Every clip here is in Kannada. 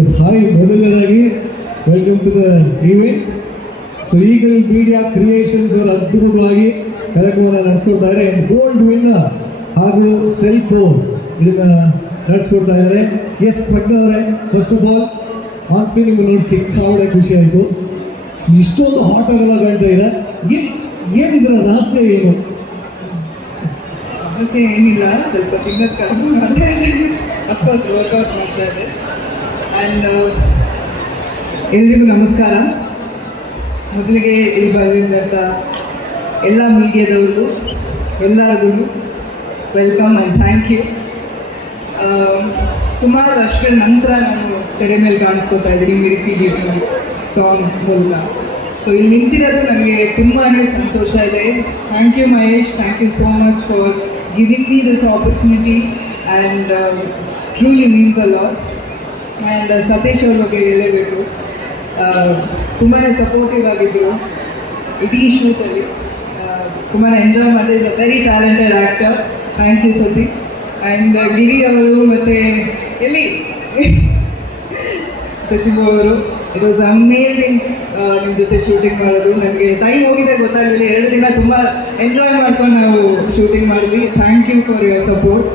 ಎಸ್ ಹಾಯ್, ಮೊದಲನೇದಾಗಿ welcome to the event. So Eagle Media Creations ಅವರು ಅದ್ಭುತವಾಗಿ ಕಾರ್ಯಕ್ರಮವನ್ನು ನಡೆಸ್ಕೊಡ್ತಾ ಇದ್ದಾರೆ. ಗೋಲ್ಡ್ ವಿನ್ನರ್ ಹಾಗೂ ಸೆಲ್ಫ್ ಇದನ್ನ ನಡೆಸ್ಕೊಡ್ತಾ ಇದ್ದಾರೆ. ಎಸ್ ಪ್ರಜ್ಞಾ ಅವರೇ, first of all on screen ನಿಮ್ಗೆ ನೋಡಿ ಸಿಕ್ಕಾವಡೆ ಖುಷಿ ಆಯಿತು. ಇಷ್ಟೊಂದು ಹಾಟ್ ಆಗಲ್ಲ ಕಾಣ್ತಾ ಇದೆ, ಏನಿದ್ರ ರಹಸ್ಯ ಏನು? ರಹಸ್ಯ ಏನಿಲ್ಲ, ಸ್ವಲ್ಪ ತಿನ್ನೋದು ಕಡಿಮೆ ಮಾಡ್ತಾ ಇದ್ದೇನೆ, ಅಫ್ಕೋರ್ಸ್ ವರ್ಕೌಟ್ ಮಾಡ್ತಾ ಇದ್ದೆ. ಆ್ಯಂಡ್ ಎಲ್ರಿಗೂ ನಮಸ್ಕಾರ. ಮೊದಲಿಗೆ ಇಲ್ಲಿ ಬಂದಿದ್ದಂಥ ಎಲ್ಲ ಮೀಡಿಯಾದವ್ರಿಗೂ ಎಲ್ಲರಿಗೂ ವೆಲ್ಕಮ್ ಆ್ಯಂಡ್ ಥ್ಯಾಂಕ್ ಯು. ಸುಮಾರು ವರ್ಷಗಳ ನಂತರ ನಾನು ತೆರೆ ಮೇಲೆ ಕಾಣಿಸ್ಕೊತಾ ಇದ್ದೀನಿ ಮಿರ್ಚಿ ಬ್ಯೂಟಿ ಸಾಂಗ್ ಮೂಲಕ. ಸೊ ಇಲ್ಲಿ ನಿಂತಿರೋದು ನನಗೆ ತುಂಬಾ ಸಂತೋಷ ಇದೆ. Thank you Mahesh, thank you so much for giving me this opportunity and truly means a lot. And Satish ಅವ್ರ ಬಗ್ಗೆ ಹೇಳಬೇಕು, ತುಂಬಾ ಸಪೋರ್ಟಿವ್ ಆಗಿದ್ದರು ಇಡೀ ಶೂಟಲ್ಲಿ. ತುಂಬಾ ಎಂಜಾಯ್ ಮಾಡಿದೆ. Is a very talented actor. Thank you Satish. And Giri ಅವರು ಮತ್ತು ಎಲ್ಲಿ ಶಿವು ಅವರು, ಇಟ್ ವಾಸ್ ಅಮೇಝಿಂಗ್ ನಿಮ್ಮ ಜೊತೆ ಶೂಟಿಂಗ್ ಮಾಡೋದು. ನನಗೆ ಟೈಮ್ ಹೋಗಿದೆ ಗೊತ್ತಾಗಲಿಲ್ಲ. 2 ದಿನ ತುಂಬ ಎಂಜಾಯ್ ಮಾಡ್ಕೊಂಡು ನಾವು ಶೂಟಿಂಗ್ ಮಾಡಿದ್ವಿ. Thank you for your support.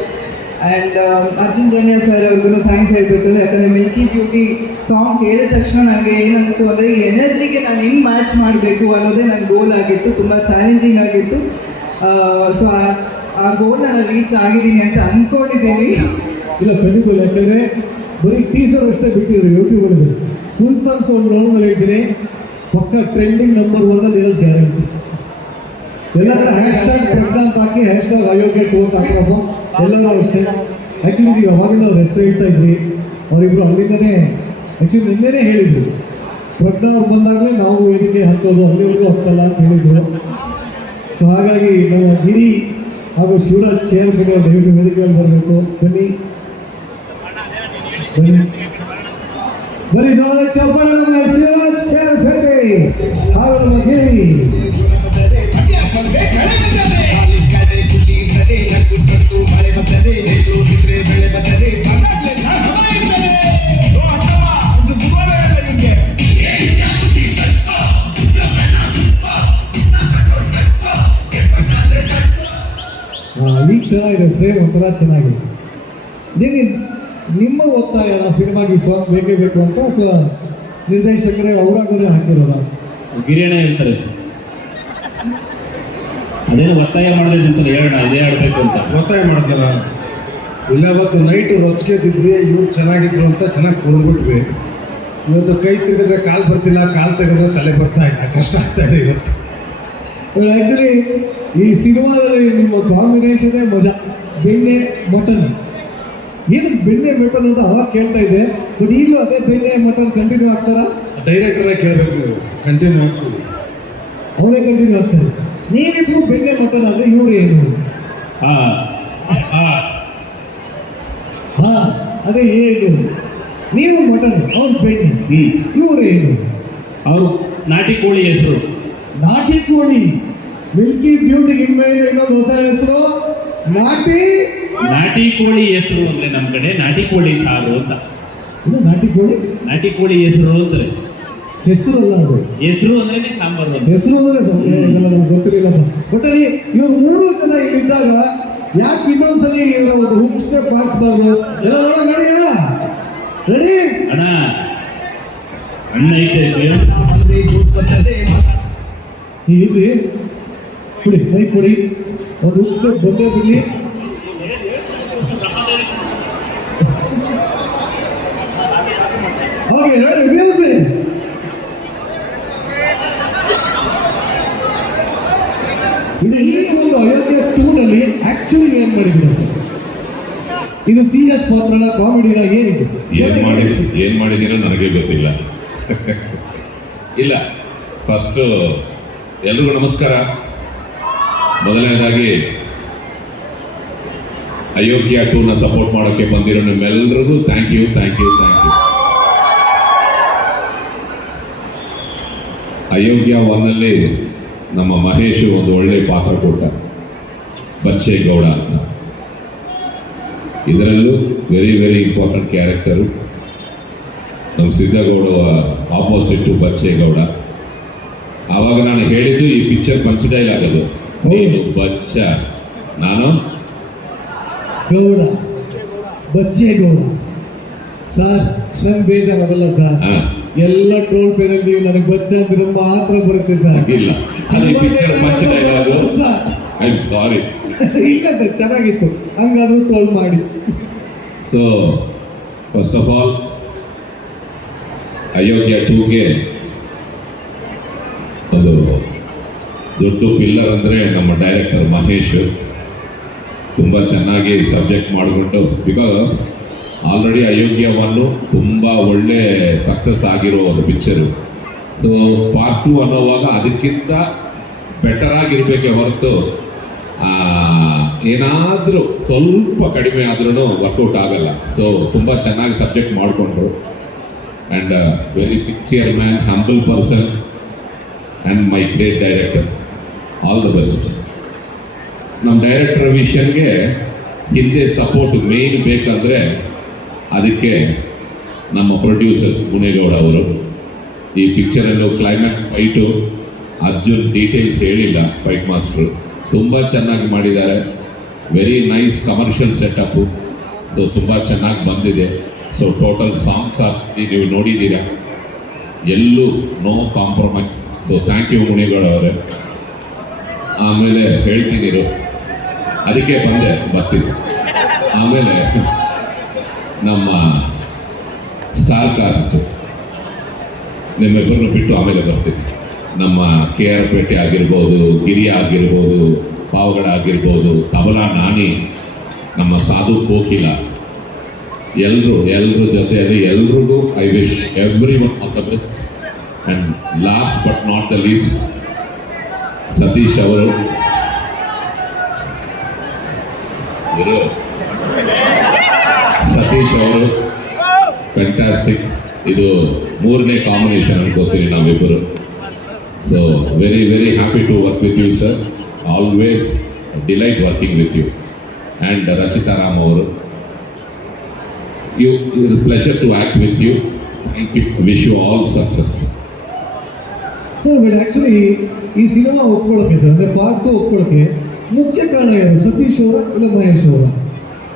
And Arjun Janya sir ಅವ್ರಿಗೂ ಥ್ಯಾಂಕ್ಸ್ ಹೇಳಬೇಕು. ಯಾಕಂದರೆ ಮಿಲ್ಕಿ ಬ್ಯೂಟಿ ಸಾಂಗ್ ಕೇಳಿದ ತಕ್ಷಣ ನನಗೆ ಏನಿಸ್ತು ಅಂದರೆ ಈ ಎನರ್ಜಿಗೆ ನಾನು ಹೆಂಗೆ ಮ್ಯಾಚ್ ಮಾಡಬೇಕು ಅನ್ನೋದೇ ನನ್ನ ಗೋಲ್ ಆಗಿತ್ತು. ತುಂಬ ಚಾಲೆಂಜಿಂಗ್ ಆಗಿತ್ತು. ಸೊ ಆ ಗೋಲ್ ನಾನು ರೀಚ್ ಆಗಿದ್ದೀನಿ ಅಂತ ಅಂದ್ಕೊಂಡಿದ್ದೀನಿ. ಇಲ್ಲ, ಖಂಡಿತ. ಯಾಕಂದರೆ ಬರೀ ಟೀಸರ್ ಅಷ್ಟೇ ಬಿಟ್ಟಿದ್ರು ಯೂಟ್ಯೂಬಲ್ಲಿ. ಫುಲ್ ಸಾಂಗ್ಸ್ ಒಂದು ರೌಂಡಲ್ಲಿ ಹೇಳ್ತೀನಿ, ಪಕ್ಕ ಟ್ರೆಂಡಿಂಗ್ ನಂಬರ್ 1 ಇರೋದು ಗ್ಯಾರಂಟಿ. ಎಲ್ಲರ ಹ್ಯಾಶ್ಟ್ಯಾಗ್ ಪ್ರಜ್ಞಾ ಅಂತ ಹಾಕಿ ಹ್ಯಾಶ್ಟ್ಯಾಗ್ ಅಯೋಗ್ಯ ಟು ಅಂತ ಹಾಕಿರಪ್ಪ ಎಲ್ಲರೂ ಅಷ್ಟೇ. ಆ್ಯಕ್ಚುಲಿ ನೀವು ಅವಾಗಿನ ಅವ್ರ ಹೆಸರು ಹೇಳ್ತಾ ಇದ್ರಿ, ಅವರಿಬ್ಬರು ಅಲ್ಲಿಂದನೇ ಆ್ಯಕ್ಚುಲಿ ನಿನ್ನೆನೇ ಹೇಳಿದರು, ಪ್ರಜ್ಞಾ ಅವ್ರು ಬಂದಾಗಲೇ ನಾವು ವೇದಿಕೆ ಹತ್ತೋದು, ಅಲ್ಲಿವರೆಗೂ ಹತ್ತಲ್ಲ ಅಂತ ಹೇಳಿದರು. ಸೊ ಹಾಗಾಗಿ ನಮ್ಮ ಗಿರಿ ಹಾಗೂ ಶಿವರಾಜ್ KR ಕಡೆ ದಯವಿಟ್ಟು ವೇದಿಕೆಯಲ್ಲಿ ಬರಬೇಕು. ಬನ್ನಿ ಬನ್ನಿ ಜೋರ ಚಪ್ಪಾಳೆ ನಮ್ಮ ಶಿವರಾಜ್ KR ಪೇಟೆ ಹಾಗೂ ನಮ್ಮ ಗಿರಿ. ಈಗ ಚೆನ್ನಾಗಿದೆ, ಫ್ರೇಮ್ ಒಂಥರ ಚೆನ್ನಾಗಿದೆ. ಇದೇನು ನಿಮ್ಮ ಒತ್ತಾಯ ಸಿನಿಮಾಗೆ ಸಾಂಗ್ ಬೇಕೇ ಬೇಕು ಅಂತ, ಅಥವಾ ನಿರ್ದೇಶಕರೇ ಅವರಾಗೋದೇ ಹಾಕಿರೋದ? ಗಿರಿಯಣ್ಣ ಹೇಳ್ತಾರೆ, ಅದೇನು ಒತ್ತಾಯ ಮಾಡಿದ್ರೆ ಅಂತ ಹೇಳೋಣ, ಇದೇ ಆಡಬೇಕು ಅಂತ ಒತ್ತಾಯ ಮಾಡಿದ್ನಲ್ಲ. ಇಲ್ಲ, ಅವತ್ತು ನೈಟ್ ರೊಚ್ಗೆದ್ದಿದ್ವಿ, ಇವ್ರು ಚೆನ್ನಾಗಿದ್ರು ಅಂತ ಚೆನ್ನಾಗಿ ಕುಡಿದ್ಬಿಟ್ವಿ. ಇವತ್ತು ಕೈ ತೆಗೆದ್ರೆ ಕಾಲು ಬರ್ತಿಲ್ಲ, ಕಾಲು ತೆಗೆದ್ರೆ ತಲೆ ಬರ್ತಾ ಇಲ್ಲ, ಕಷ್ಟ ಆಗ್ತಾ ಇದೆ ಇವತ್ತು. ಆ್ಯಕ್ಚುಲಿ ಈ ಸಿನಿಮಾದಲ್ಲಿ ನಿಮ್ಮ ಕಾಂಬಿನೇಷನ್ನೇ ಮಜಾ. ಬೆಣ್ಣೆ ಮಟನ್, ಏನಕ್ಕೆ ಬೆಣ್ಣೆ ಮಟನ್ ಅಂತ ಅವಾಗ ಕೇಳ್ತಾ ಇದ್ದೆ, ಬಟ್ ಈಗಲೂ ಅದೇ ಬೆಣ್ಣೆ ಮಟನ್ ಕಂಟಿನ್ಯೂ ಆಗ್ತಾರಾ? ಡೈರೆಕ್ಟರೇ ಕೇಳಬೇಕು ನೀವು. ಕಂಟಿನ್ಯೂ ಆಗ್ತೀವಿ, ಅವರೇ ಕಂಟಿನ್ಯೂ ಆಗ್ತಾರೆ. ನೀವಿಬ್ರು ಬೆಣ್ಣೆ ಮಟನ್ ಆದರೆ ಇವ್ರು ಏನು? ಅದೇ ಏನು, ನೀವು ಮಟನ್, ಅವ್ರು ಬೆಣ್ಣೆ, ಇವ್ರು ಏನು? ಅವರು ನಾಟಿ ಕೋಳಿ ಹೆಸರು. ನಾಟಿ ಕೋಳಿ. ಮಿಲ್ಕಿ ಬ್ಯೂಟಿಗೆ ಇನ್ಮೇಲೆ ಇನ್ನೊಂದು ಹೊಸ ಹೆಸರು ನಾಟಿ ಕೋಳಿ ಹೆಸರು ಅಂದ್ರೆ ನಮ್ಮ ಕಡೆ ನಾಟಿ ಕೋಳಿ ಸಾರು ಅಂತ. ನಾಟಿ ಕೋಳಿ, ನಾಟಿ ಕೋಳಿ ಹೆಸರು ಅಂತಾರೆ. ಹೆಸರು ಅಲ್ಲ ಅದು, ಹೆಸರು ಅಂದ್ರೆ ಸಾಂಬಾರು ಅಂತ. ಹೆಸರು ಅಂದ್ರೆ ನಮ್ಗೆ ಗೊತ್ತಿರಲಿಲ್ಲ. ಒಟ್ಟಲ್ಲಿ ಇವ್ರು 3 ಜನ ಇಲ್ಲಿದ್ದಾಗ ಯಾಕೆ ಇನ್ನೊಂದ್ಸಲಿ ಇದರ ಒಂದು ಹುಕ್ ಸ್ಟೆಪ್ ಹಾಕ್ಸ್ಬಾರ್ದು? ಎಲ್ಲ ರೆಡಿ ಅಣ್ಣ, ಅಣ್ಣ ಐತೆ ಇಲ್ರಿ, ಕೊಡಿ ಮೈ ಕೊಡಿ, ಒಂದು ಹುಕ್ ಸ್ಟೆಪ್ ಬಂದೇ ಬಿಡ್ಲಿ. ಓಕೆ, ಹೇಳಿ ಮ್ಯೂಸಿಕ್. ಇದು ಈ ಒಂದು ಅಯೋಗ್ಯ 2ನಲ್ಲಿ ಆಕ್ಚುಲಿ ಏನ್ ಮಾಡಿದ್ರು ಸರ್? ಇದು ಸೀರಿಯಸ್ ಪಾತ್ರನ, ಕಾಮಿಡಿನ, ಏನಿದೆ? ಏನ್ ಮಾಡಿದ್ದೀರೋ ನನಗೆ ಗೊತ್ತಿಲ್ಲ. ಇಲ್ಲ, ಫಸ್ಟು ಎಲ್ರಿಗೂ ನಮಸ್ಕಾರ. ಮೊದಲನೇದಾಗಿ ಅಯೋಗ್ಯ 2ನ ಸಪೋರ್ಟ್ ಮಾಡೋಕ್ಕೆ ಬಂದಿರೋ ನಿಮ್ಮೆಲ್ಲರಿಗೂ ಥ್ಯಾಂಕ್ ಯು. ಅಯೋಗ್ಯ 1ನಲ್ಲಿ ನಮ್ಮ ಮಹೇಶು ಒಂದು ಒಳ್ಳೆ ಪಾತ್ರ ಕೊಟ್ಟ, ಬಚ್ಚೇಗೌಡ ಅಂತ. ಇದರಲ್ಲೂ ವೆರಿ ವೆರಿ ಇಂಪಾರ್ಟೆಂಟ್ ಕ್ಯಾರೆಕ್ಟರು. ನಮ್ಮ ಸಿದ್ದಗೌಡ ಆಪೋಸಿಟ್ಟು ಬಚ್ಚೇಗೌಡ. ಆವಾಗ ನಾನು ಹೇಳಿದ್ದು ಈ ಪಿಕ್ಚರ್ ಪಂಚ್ ಡೈಲಾಗ್ ಅದು, ನೀನು ಬಚ್ಚ ನಾನು ಗೌಡ, ಬಚ್ಚೇಗೌಡ. ಸರ್ ನನ್ ಬೇಜಾರಲ್ಲ ಸರ್, ಹಾ. ಎಲ್ಲ ಟ್ರೋಲ್ ಪೇರಲ್ಲಿ ನೀವು ನನಗೆ ಬಚ್ಚ ಅಂತಿರೋ ಮಾತ್ರ ಬರುತ್ತೆ ಸರ್. ಇಲ್ಲ, ಅದು ಈ picture punch dialogue. Sir I am sorry. ಇಲ್ಲ ಸರ್, ಚೆನ್ನಾಗಿತ್ತು, ಹಂಗಾದ್ರೂ ಟ್ರೋಲ್ ಮಾಡಿ. ಸೊ ಫಸ್ಟ್ ಆಫ್ ಆಲ್ ಅಯೋಗ್ಯ 2ಗೆ ಅದು ದೊಡ್ಡ ಪಿಲ್ಲರ್ ಅಂದರೆ ನಮ್ಮ ಡೈರೆಕ್ಟರ್ ಮಹೇಶ್ ತುಂಬ ಚೆನ್ನಾಗಿ ಸಬ್ಜೆಕ್ಟ್ ಮಾಡಿಕೊಂಡು, ಬಿಕಾಸ್ ಆಲ್ರೆಡಿ ಅಯೋಗ್ಯ 1 ತುಂಬ ಒಳ್ಳೆ ಸಕ್ಸಸ್ ಆಗಿರೋ ಒಂದು ಪಿಕ್ಚರು. ಸೊ ಪಾರ್ಟ್ 2 ಅನ್ನೋವಾಗ ಅದಕ್ಕಿಂತ ಬೆಟರ್ ಆಗಿರಬೇಕೇ ಹೊರತು ಏನಾದರೂ ಸ್ವಲ್ಪ ಕಡಿಮೆ ಆದ್ರೂ ವರ್ಕೌಟ್ ಆಗಲ್ಲ. ಸೊ ತುಂಬ ಚೆನ್ನಾಗಿ ಸಬ್ಜೆಕ್ಟ್ ಮಾಡಿಕೊಂಡು, and very sincere man, humble person and my great director. All the best. ನಮ್ಮ ಡೈರೆಕ್ಟರ್ ವಿಷನ್ಗೆ ಹಿಂದೆ ಸಪೋರ್ಟ್ ಮೇಯ್ನ್ ಬೇಕಂದರೆ ಅದಕ್ಕೆ ನಮ್ಮ ಪ್ರೊಡ್ಯೂಸರ್ ಮುನೇಗೌಡ ಅವರು. ಈ ಪಿಕ್ಚರಲ್ಲೂ ಕ್ಲೈಮ್ಯಾಕ್ಸ್ ಫೈಟು ಅರ್ಜುನ್ ಡೀಟೇಲ್ಸ್ ಹೇಳಿಲ್ಲ, ಫೈಟ್ ಮಾಸ್ಟ್ರು ತುಂಬ ಚೆನ್ನಾಗಿ ಮಾಡಿದ್ದಾರೆ. Very nice commercial setup. So ತುಂಬ ಚೆನ್ನಾಗಿ ಬಂದಿದೆ. ಸೊ ಟೋಟಲ್ ಸಾಂಗ್ಸ್ ನೀವು ನೋಡಿದ್ದೀರಾ, ಎಲ್ಲೂ no compromise. So thank you Munigowda ಅವರೇ. ಆಮೇಲೆ ಹೇಳ್ತೀನಿ, ಅದಕ್ಕೆ ಬರ್ತೀನಿ. ಆಮೇಲೆ ನಮ್ಮ ಸ್ಟಾರ್ ಕಾಸ್ಟ್ ನಿಮ್ಮಿಬ್ಬರನ್ನು ಬಿಟ್ಟು ಆಮೇಲೆ ಬರ್ತೀನಿ. ನಮ್ಮ KR ಪೇಟೆ ಆಗಿರ್ಬೋದು, ಗಿರಿಯ ಆಗಿರ್ಬೋದು, ಪಾವಗಡ ಆಗಿರ್ಬೋದು, ತಬಲಾ ನಾನಿ, ನಮ್ಮ ಸಾಧು ಕೋಕಿಲ, ಎಲ್ಲರ ಜೊತೆಯಲ್ಲಿ ಎಲ್ರಿಗೂ I wish everyone all the best. And last but not the least Satish ಅವರು. ಸತೀಶ್ ಅವರು ಫ್ಯಾಂಟಾಸ್ಟಿಕ್. ಇದು 3ನೇ ಕಾಂಬಿನೇಷನ್ ಅನ್ಕೋತೀನಿ ನಾವಿಬ್ಬರು. So very very happy to work with you sir. Always delight working with you. And Rachita Ram ಅವರು, it is pleasure to act with you. Thank you. Wish you all success. Sir but actually ಈ ಸಿನಿಮಾ ಒಪ್ಕೊಳ್ಳೋಕ್ಕೆ ಸರ್, ಅಂದರೆ ಪಾರ್ಟ್ 2 ಒಪ್ಕೊಳ್ಳೋಕ್ಕೆ ಮುಖ್ಯ ಕಾರಣ ಯಾರು? ಸತೀಶ್ ಅವರ ಇಲ್ಲ ಮಹೇಶ್ ಅವರ?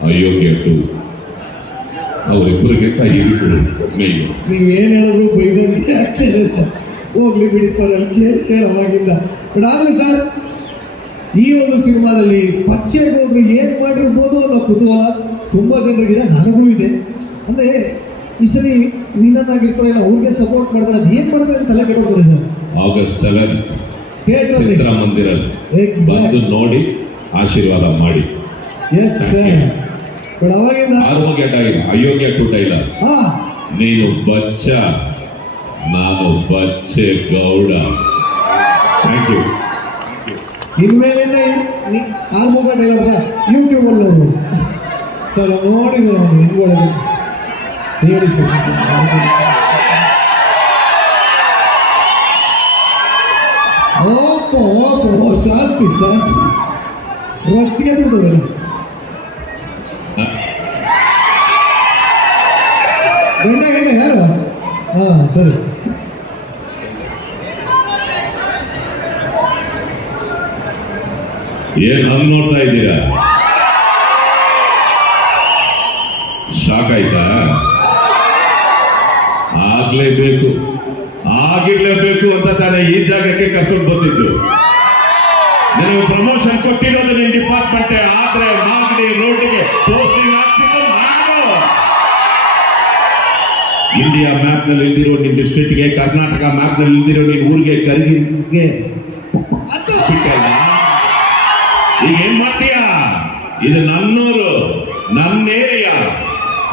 ಅಯೋಗ್ಯ 2 ಅವರಿಬ್ಬರಿಗಿಂತ ಇದು ಮೇಯ್ನು. ನೀವು ಏನು ಹೇಳಿದ್ರು ಬೈದಂಗೆ ಆಗ್ತದೆ ಸರ್. ಹೋಗ್ಲಿ ಬಿಡಿ ಪರಲ್ಲಿ ಕೇಳವಾಗಿಲ್ಲ. ಬಟ್ ಆಗಲಿ ಸರ್, ಈ ಒಂದು ಸಿನಿಮಾದಲ್ಲಿ ಬಚ್ಚೇಗೌಡರು ಏನು ಮಾಡಿರ್ಬೋದು ಅನ್ನೋ ಕುತೂಹಲ ತುಂಬ ಜನರಿಗಿದೆ, ನನಗೂ ಇದೆ. ಅಂದರೆ ಈ ಸರಿ ವಿಲನ್ ಆಗಿರ್ತಾರಲ್ಲ, ಅವ್ರಿಗೆ ಸಪೋರ್ಟ್ ಮಾಡ್ತಾರೆ, ಅದು ಏನು ಮಾಡ್ತಾರೆ ಅಂತ ತಲೆ ಕೆಟ್ಟೋಗ್ತಾರೆ ಸರ್. August 7th ಥಿಯೇಟ್ರಲ್ಲಿ ಚಿತ್ರಮಂದಿರಲ್ಲಿ ಬಂದು ನೋಡಿ ಆಶೀರ್ವಾದ ಮಾಡಿ. Yes sir. ಬಟ್ ಅವಾಗಿಂದ ಆರ್ಮೋಗೆಟ್ ಆಗಿಲ್ಲ, ಅಯೋಗ್ಯ 2 ಡೈಲಾಗ್. ಹಾಂ, ನೀನು ಬಚ್ಚ, ನಾನು ಬಚ್ಚೆ ಗೌಡ. Thank you. ಇನ್ಮೇಲಿಂದ ಆಲ್ಮೋಗ ಡೈಲಾಗ ಯೂಟ್ಯೂಬಲ್ಲಿ ಅವರು ಸರ್ ನೋಡಿದ್ರು ಅವನು ಹಿಂಗೊಳಗೆ ಹೇಳಿ ಸರ್. ಓಪೋ ಶಾಂತಿ ಶಾಂತಿ ರೊಚ್ಚಿಗೆ ದುಡ್ಡು ಗಂಡ ಯಾರು? ಹಾಂ ಸರಿ. ಏನ್ ಹಂಗ್ ನೋಡ್ತಾ ಇದ್ದೀರಾ? ಶಾಕ್ ಆಯ್ತಾ? ಆಗ್ಲೇಬೇಕು, ಆಗಿರ್ಲೇಬೇಕು ಅಂತ ತಾನೇ ಈ ಜಾಗಕ್ಕೆ ಕರ್ಕೊಂಡು ಬಂದಿದ್ದು. ನನಗೆ ಪ್ರಮೋಷನ್ ಕೊಟ್ಟಿರೋದು ನಿಮ್ ಡಿಪಾರ್ಟ್ಮೆಂಟ್. ಆದ್ರೆ ಮಾಗಡಿ ರೋಡ್ಗೆ ಪೋಸ್ಟಿಂಗ್ ಹಾಕ್ಸಿದ್ದು ನಾನು. ಇಂಡಿಯಾ ಮ್ಯಾಪ್ ನಲ್ಲಿ ಇಲ್ದಿರೋ ನಿಮ್ ಡಿಸ್ಟ್ರಿಕ್ಟ್ಗೆ, ಕರ್ನಾಟಕ ಮ್ಯಾಪ್ ನಲ್ಲಿ ಇಲ್ದಿರೋ ನಿಮ್ ಊರಿಗೆ, ಕರಿಗಿಗೆ ಈಗ ಏನ್ ಮಾಡ್ತೀಯಾ? ಇದು ನನ್ನೂರು, ನನ್ನ ಏರಿಯಾ.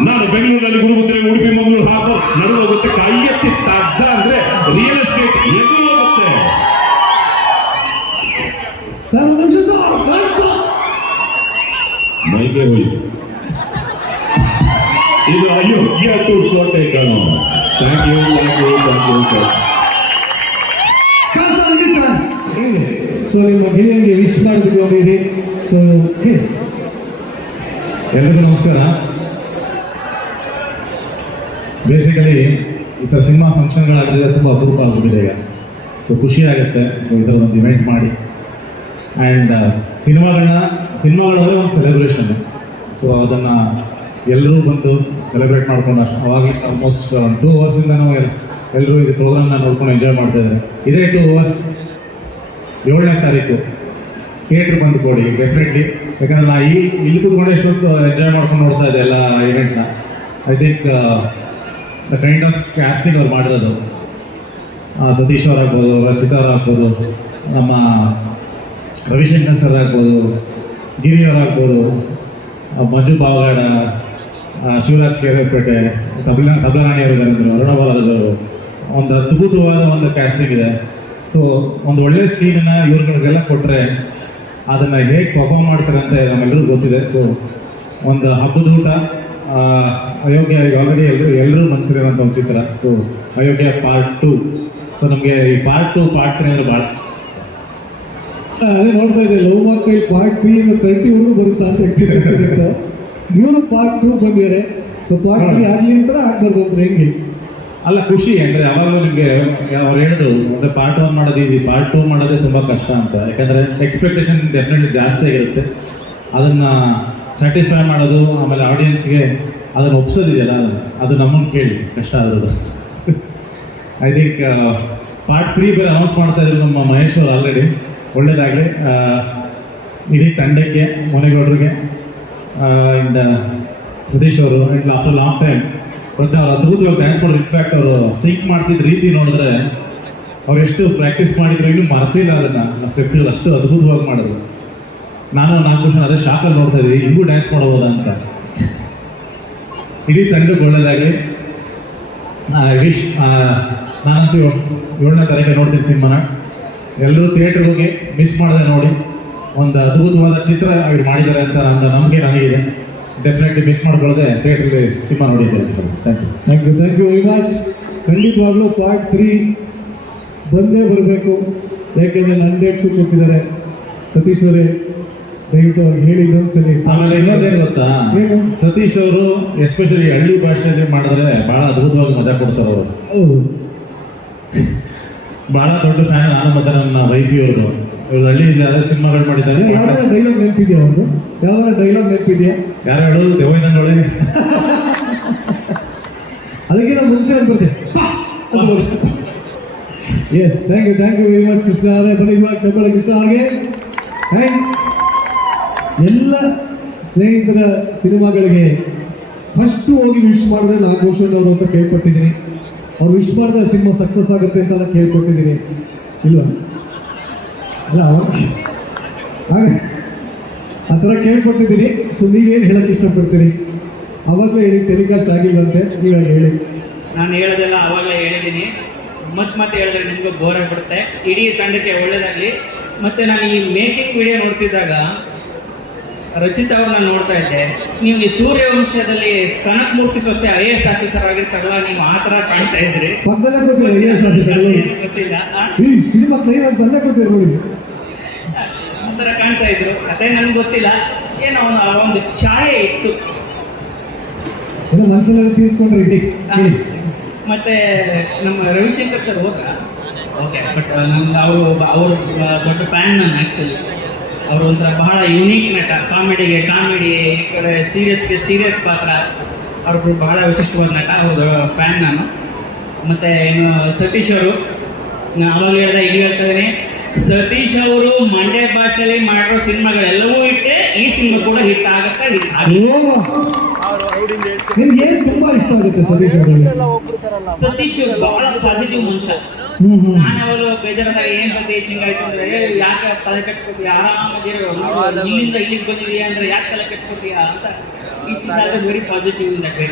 ನಾನು ಬೆಂಗಳೂರಿನಲ್ಲಿ ಹುಡುಗುತ್ತರೆ, ಉಡುಪಿ ಮಂಗಳೂರು ಹಾರ್ಬರ್ ನಡು ಹೋಗುತ್ತೆ. ಕೈ ಎತ್ತಿ ತಗ್ದ ಅಂದ್ರೆ ರಿಯಲ್ ಎಸ್ಟೇಟ್ ಎದುರು ಹೋಗುತ್ತೆ. ಮೈಗೆ ಹೋಯ್ತು. ಇದು ಅಯೋಗ್ಯ 2 ಕೋಟೆ ಕಣೋ. Thank you, thank you, thank you sir. So ನಿಮ್ಮ ಗೆಳೆಯನಿಗೆ ವಿಶ್ ಮಾಡಿಬಿಟ್ಟು ನೋಡಿರಿ. ಸೊ ಎಲ್ರಿಗೂ ನಮಸ್ಕಾರ. ಬೇಸಿಕಲಿ ಈ ಥರ ಸಿನಿಮಾ ಫಂಕ್ಷನ್ಗಳಾಗಿದೆ ತುಂಬ ಅಪರೂಪ ಆಗ್ಬಿಟ್ಟಿದೆ ಈಗ. ಸೊ ಖುಷಿ ಆಗುತ್ತೆ. ಸೊ ಈ ಥರದೊಂದು ಇವೆಂಟ್ ಮಾಡಿ ಆ್ಯಂಡ್ ಸಿನಿಮಾಗಳಾದರೆ ಒಂದು ಸೆಲೆಬ್ರೇಷನ್. ಸೊ ಅದನ್ನು ಎಲ್ಲರೂ ಬಂದು ಸೆಲೆಬ್ರೇಟ್ ಮಾಡ್ಕೊಂಡು ಅವಾಗ ಆಲ್ಮೋಸ್ಟ್ 2 ಅವರ್ಸಿಂದ ನಾವು ಎಲ್ಲರೂ ಇದು ಪ್ರೋಗ್ರಾಮ್ನ ನೋಡ್ಕೊಂಡು ಎಂಜಾಯ್ ಮಾಡ್ತಾಯಿದ್ದಾರೆ. ಇದೇ 2 ಅವರ್ಸ್ 7ನೇ ತಾರೀಕು ಥಿಯೇಟ್ರ್ ಬಂದು ಕೊಡಿ ಡೆಫಿನೆಟ್ಲಿ. ಯಾಕಂದರೆ ನಾ ಇಲ್ಲಿ ಕೂತ್ಕೊಂಡು ಎಷ್ಟೊತ್ತು ಎಂಜಾಯ್ ಮಾಡ್ಕೊಂಡು ನೋಡ್ತಾ ಇದ್ದೆ ಎಲ್ಲ ಇವೆಂಟ್ನ. I think the kind of casting ಅವ್ರು ಮಾಡಿರೋದು, ಸತೀಶ್ ಅವರಾಗ್ಬೋದು, ರಚಿತಾ ಅವರಾಗ್ಬೋದು, ನಮ್ಮ ರವಿಶಂಕರ್ ಸರ್ ಆಗ್ಬೋದು, ಗಿರಿ ಅವರಾಗ್ಬೋದು, ಮಂಜು ಪಾವಗಾಡ, ಶಿವರಾಜ್ ಕೇರಪೇಟೆ, ತಬಲರಾಣಿ ಅವರು ಇದ್ದಾರೆ, ಅರುಣ ಬಾಲರಾಜ್ ಅವರು, ಒಂದು ಅದ್ಭುತವಾದ ಒಂದು ಕ್ಯಾಸ್ಟಿಂಗ್ ಇದೆ. ಸೊ ಒಂದು ಒಳ್ಳೆ ಸೀನನ್ನು ಇವ್ರುಗಳಿಗೆಲ್ಲ ಕೊಟ್ಟರೆ ಅದನ್ನು ಹೇಗೆ ಪರ್ಫಾರ್ಮ್ ಮಾಡ್ತಾರೆ ಅಂತ ನಮ್ಮೆಲ್ಲರಿಗೂ ಗೊತ್ತಿದೆ. ಸೊ ಒಂದು ಹಬ್ಬದ ಊಟ, ಅಯೋಗ್ಯ ಈಗ ಆಲ್ರೆಡಿ ಎಲ್ಲರೂ ಮನಸ್ಸಿರೋಂಥ ಒಂದು ಚಿತ್ರ. ಸೊ ಅಯೋಗ್ಯ ಪಾರ್ಟ್ 2. ಸೊ ನಮಗೆ ಈ ಪಾರ್ಟ್ 2 ಪಾರ್ಟ್ 3 ಅಂದರೆ ಭಾಳ ಅದೇ ನೋಡ್ತಾ ಇದ್ದೆ, ಲವ್ ಮಾರ್ಕ್ ಪಾರ್ಟ್ 3 ಇಂದ 30 ಬರುತ್ತಾ ಅಂತ ಎಕ್ಸ್ಪೆಕ್ಟೇಷನ್ ಇತ್ತು. ಇವರು ಪಾರ್ಟ್ 2 ಬಂದಿದ್ದಾರೆ. ಸೊ ಪಾರ್ಟ್ 3 ಆಗಲಿ ಅಂತ ಆಗ್ಬಾರ್ದು ಅಂತ ಹೆಂಗೆ ಅಲ್ಲ ಖುಷಿ ಅಂದರೆ ಯಾವಾಗಲೂ ನಿಮಗೆ ಅವ್ರು ಹೇಳಿದ್ರು ಅಂದರೆ ಪಾರ್ಟ್ 1 ಮಾಡೋದು ಈಸಿ, ಪಾರ್ಟ್ 2 ಮಾಡೋದೇ ತುಂಬ ಕಷ್ಟ ಅಂತ. ಯಾಕಂದರೆ ಎಕ್ಸ್ಪೆಕ್ಟೇಷನ್ ಡೆಫಿನೆಟ್ಲಿ ಜಾಸ್ತಿ ಆಗಿರುತ್ತೆ. ಅದನ್ನು ಸ್ಯಾಟಿಸ್ಫೈ ಮಾಡೋದು, ಆಮೇಲೆ ಆಡಿಯನ್ಸ್ಗೆ ಅದನ್ನು ಒಪ್ಸೋದಿದೆಯಲ್ಲ, ಅದು ನಮ್ಮನ್ನು ಕೇಳಿ ಕಷ್ಟ ಆಗೋದು. ಐ ಥಿಂಕ್ ಪಾರ್ಟ್ 3 ಬೇರೆ ಅನೌನ್ಸ್ ಮಾಡ್ತಾ ಇದ್ರು ನಮ್ಮ ಮಹೇಶ್ ಅವರು ಆಲ್ರೆಡಿ. ಒಳ್ಳೆಯದಾಗಲಿ ಇಡೀ ತಂಡಕ್ಕೆ, ಮನೆಗೌಡರಿಗೆ ಇಂದ ಸತೀಶ್ ಅವರು and after long time but ಅವ್ರು ಅದ್ಭುತವಾಗಿ ಡ್ಯಾನ್ಸ್ ಮಾಡೋರು. ಇನ್ಫ್ಯಾಕ್ಟ್ ಅವರು ಸಿಂಕ್ ಮಾಡ್ತಿದ್ದ ರೀತಿ ನೋಡಿದ್ರೆ ಅವ್ರು ಎಷ್ಟು ಪ್ರಾಕ್ಟೀಸ್ ಮಾಡಿದ್ರು ಇನ್ನೂ ಮರ್ತಿಲ್ಲ ಅದನ್ನು, ಸ್ಟೆಪ್ಸ್ಗಳು ಅಷ್ಟು ಅದ್ಭುತವಾಗಿ ಮಾಡಿದ್ರು. ನಾನು 4 ವರ್ಷ ಅದೇ ಶಾಕಲ್ಲಿ ನೋಡ್ತಾ ಇದ್ವಿ, ಹಿಂಗೂ ಡ್ಯಾನ್ಸ್ ಮಾಡ್ಬೋದಾ ಅಂತ. ಇಡೀ ತಂಡಕ್ಕೆ ಒಳ್ಳೆಯದಾಗಲಿ. ವಿಶ್ ನಾನಂತೂ 7ನೇ ತಾರೀಕು ನೋಡ್ತೀನಿ ಸಿನಿಮಾನ. ಎಲ್ಲರೂ ಥಿಯೇಟ್ರಿಗೆ ಹೋಗಿ ಮಿಸ್ ಮಾಡದೆ ನೋಡಿ. ಒಂದು ಅದ್ಭುತವಾದ ಚಿತ್ರ ಇವ್ರು ಮಾಡಿದ್ದಾರೆ ಅಂತ ನನ್ನ ನಂಬಿಕೆ ನನಗಿದೆ. ಡೆಫಿನೆಟ್ಲಿ ಮಿಸ್ ಮಾಡ್ಕೊಳ್ಳದೆ ಥಿಯೇಟ್ರಿಗೆ ಸಿನಿಮಾ ನೋಡಿದ್ದೇವೆ. Thank you very much. ಖಂಡಿತವಾಗ್ಲೂ ಪಾರ್ಟ್ 3 ಬಂದೇ ಬರಬೇಕು. ಯಾಕೆಂದರೆ ನನ್ನ ಡೇಟ್ಸು ಕೊಟ್ಟಿದ್ದಾರೆ ಸತೀಶ್ ಅವರೇ, ದಯವಿಟ್ಟು ಅವ್ರಿಗೆ ಹೇಳಿ ಇನ್ನೊಂದ್ಸಲಿ. ಆಮೇಲೆ ಇನ್ನೊಂದೇನು ಗೊತ್ತಾ, ಏನು? ಸತೀಶ್ ಅವರು ಎಸ್ಪೆಷಲಿ ಹಳ್ಳಿ ಭಾಷೆಯಲ್ಲಿ ಮಾಡಿದ್ರೆ ಭಾಳ ಅದ್ಭುತವಾಗಿ ಮಜಾ ಕೊಡ್ತಾರೆ ಅವರು. ಹೌದು, ಭಾಳ ದೊಡ್ಡ ಫ್ಯಾನ್ ನಾನು ಮತ್ತು ನನ್ನ ವೈಫಿಯವ್ರದ್ದು. ಇವ್ರು ಹಳ್ಳಿ ಅದೇ ಸಿನಿಮಾಗಳು ಮಾಡಿದ್ದಾರೆ. ಯಾವ್ದಾರ ಡೈಲಾಗ್ ನೆನಪಿದೆಯಾ ಅವ್ರದ್ದು? ಯಾವ್ದಾರ ಡೈಲಾಗ್ ನೆನಪಿದೆಯಾ? ಯಾರು ಹೇಳೋದು ದೇವಯ್ಯನೊಳಗೆ ಅದಕ್ಕಿಂತ ಮುಂಚೆ ಅಂತ ಬರ್ತೇನೆ. Yes, thank you very much Krishna ಅವರೇ. ಬನ್ನಿ ಇವಾಗ ಚಪ್ಪಳ ಕೃಷ್ಣ ಅವ್ರಿಗೆ. ಥ್ಯಾಂಕ್ ಎಲ್ಲ ಸ್ನೇಹಿತರ ಸಿನಿಮಾಗಳಿಗೆ ಫಸ್ಟು ಹೋಗಿ ವಿಶ್ ಮಾಡಿದ್ರೆ ನಾಗಭೂಷಣ್ ಅವರು ಅಂತ ಕೇಳ್ಪಟ್ಟಿದ್ದೀನಿ. ಅವ್ರು ವಿಶ್ ಮಾಡಿದ್ರೆ ಸಿನಿಮಾ ಸಕ್ಸಸ್ ಆಗುತ್ತೆ ಅಂತ ಕೇಳ್ಕೊಟ್ಟಿದ್ದೀನಿ. ಇಲ್ವಾ? ಅಲ್ಲ ಹಾಗೆ ಆ ಥರ ಕೇಳ್ಕೊಟ್ಟಿದ್ದೀನಿ. ಸೊ ನೀವೇನು ಹೇಳೋಕ್ಕೆ ಇಷ್ಟಪಡ್ತೀರಿ? ಆವಾಗಲೇ ಹೇಳಿ ಟೆಲಿಕಾಸ್ಟ್ ಆಗಿಲ್ವಂತೆ, ಇವಾಗ ಹೇಳಿ. ನಾನು ಹೇಳೋದೆಲ್ಲ ಆವಾಗಲೇ ಹೇಳಿದ್ದೀನಿ, ಮತ್ತೆ ಹೇಳಿದ್ರೆ ನಿಮಗೂ ಬೋರ್ ಆಗಿಬಿಡುತ್ತೆ. ಇಡೀ ತಂಡಕ್ಕೆ ಒಳ್ಳೆಯದಾಗಲಿ. ಮತ್ತು ನಾನು ಈ ಮೇಕಿಂಗ್ ವಿಡಿಯೋ ನೋಡ್ತಿದ್ದಾಗ ರಚಿತಾ ಅವ್ರನ್ನ ನೋಡ್ತಾ ಇದ್ದೆ. ನೀವು ಈ ಸೂರ್ಯವಂಶದಲ್ಲಿ ಕನಕಮೂರ್ತಿ ಸೊಸೆ IAS ಆಫೀಸರ್ ಆಗಿರ್ತಾರಲ್ಲ, ನೀವು ಆ ಥರ ಕಾಣ್ತಾ ಇದ್ರಿ. ಪಕ್ಕದಲ್ಲೇ ಕೂತಿರೋ IAS ಆಫೀಸರ್ ಗೊತ್ತಿಲ್ಲ, ಈ ಸಿನಿಮಾ ಕ್ಲೈಮ್ಯಾಕ್ಸ್ ಅಲ್ಲೇ ಕೂತಿರೋ ನೋಡಿ, ಆ ಥರ ಕಾಣ್ತಾ ಇದ್ರು. ಅದೇ ನನಗೆ ಗೊತ್ತಿಲ್ಲ, ಏನೋ ಒಂದು ಛಾಯೆ ಇತ್ತು. ಏನೋ ಮನಸ್ಸಲ್ಲಿ ತೀರಿಸ್ಕೊಂಡ್ರೆ ಇಡಿ ಹೇಳಿ. ಮತ್ತು ನಮ್ಮ ರವಿಶಂಕರ್ ಸರ್ ಓಕೆ ಬಟ್ ನಮ್ಗೆ ಅವರು ದೊಡ್ಡ ಫ್ಯಾನ್ ನಾನು ಆ್ಯಕ್ಚುಲಿ. ಅವರು ಒಂಥರ ಬಹಳ ಯುನೀಕ್ ನಟ. ಕಾಮಿಡಿಗೆ ಕಾಮಿಡಿ, ಈ ಕಡೆ ಸೀರಿಯಸ್ಗೆ ಸೀರಿಯಸ್ ಪಾತ್ರ. ಅವ್ರಿಗೂ ಬಹಳ ವಿಶಿಷ್ಟವಾದ ನಟ, ಅವ್ರ ಫ್ಯಾನ್ ನಾನು. ಮತ್ತು ಏನು ಸತೀಶ್ ಅವರು, ನಾನು ಅವಾಗ ಹೇಳಿದೆ ಈಗ ಹೇಳ್ತಾ ಇದ್ದೀನಿ, ಸತೀಶ್ ಅವರು ಮಂಡ್ಯ ಭಾಷೆಯಲ್ಲಿ ಮಾಡಿರೋ ಸಿನಿಮಾಗಳೆಲ್ಲವೂ ಇಟ್ಟೆ, ಈ ಸಿನಿಮಾ ಕೂಡ ಹಿಟ್ ಆಗುತ್ತೆ. ನಿಮ್ಗೆ ಏನು ತುಂಬ ಇಷ್ಟ ಆಗುತ್ತೆ ಸತೀಶ್ ಅವರಲ್ಲಿ? ಸತೀಶ್ ಬಹಳ ಪಾಸಿಟಿವ್ ಮನುಷ್ಯ. ನಾನು ಯಾವಾಗಲೂ ಬೇಜಾರಾದಾಗ ಏನು ಸತೀಶ್ ಹಿಂಗಾಯ್ತು ಅಂದರೆ, ಯಾಕೆ ತಲೆ ಕೆಡ್ಸ್ಕೊತೀಯ, ಆರಾಮಾಗಿರೋ, ಇಲ್ಲಿಂದ ಇಲ್ಲಿಗೆ ಬಂದಿದೆಯಾ ಅಂದರೆ ಯಾಕೆ ತಲೆ ಕೆಡ್ಸ್ಕೊತೀಯ ಅಂತ. Is very positive in that way.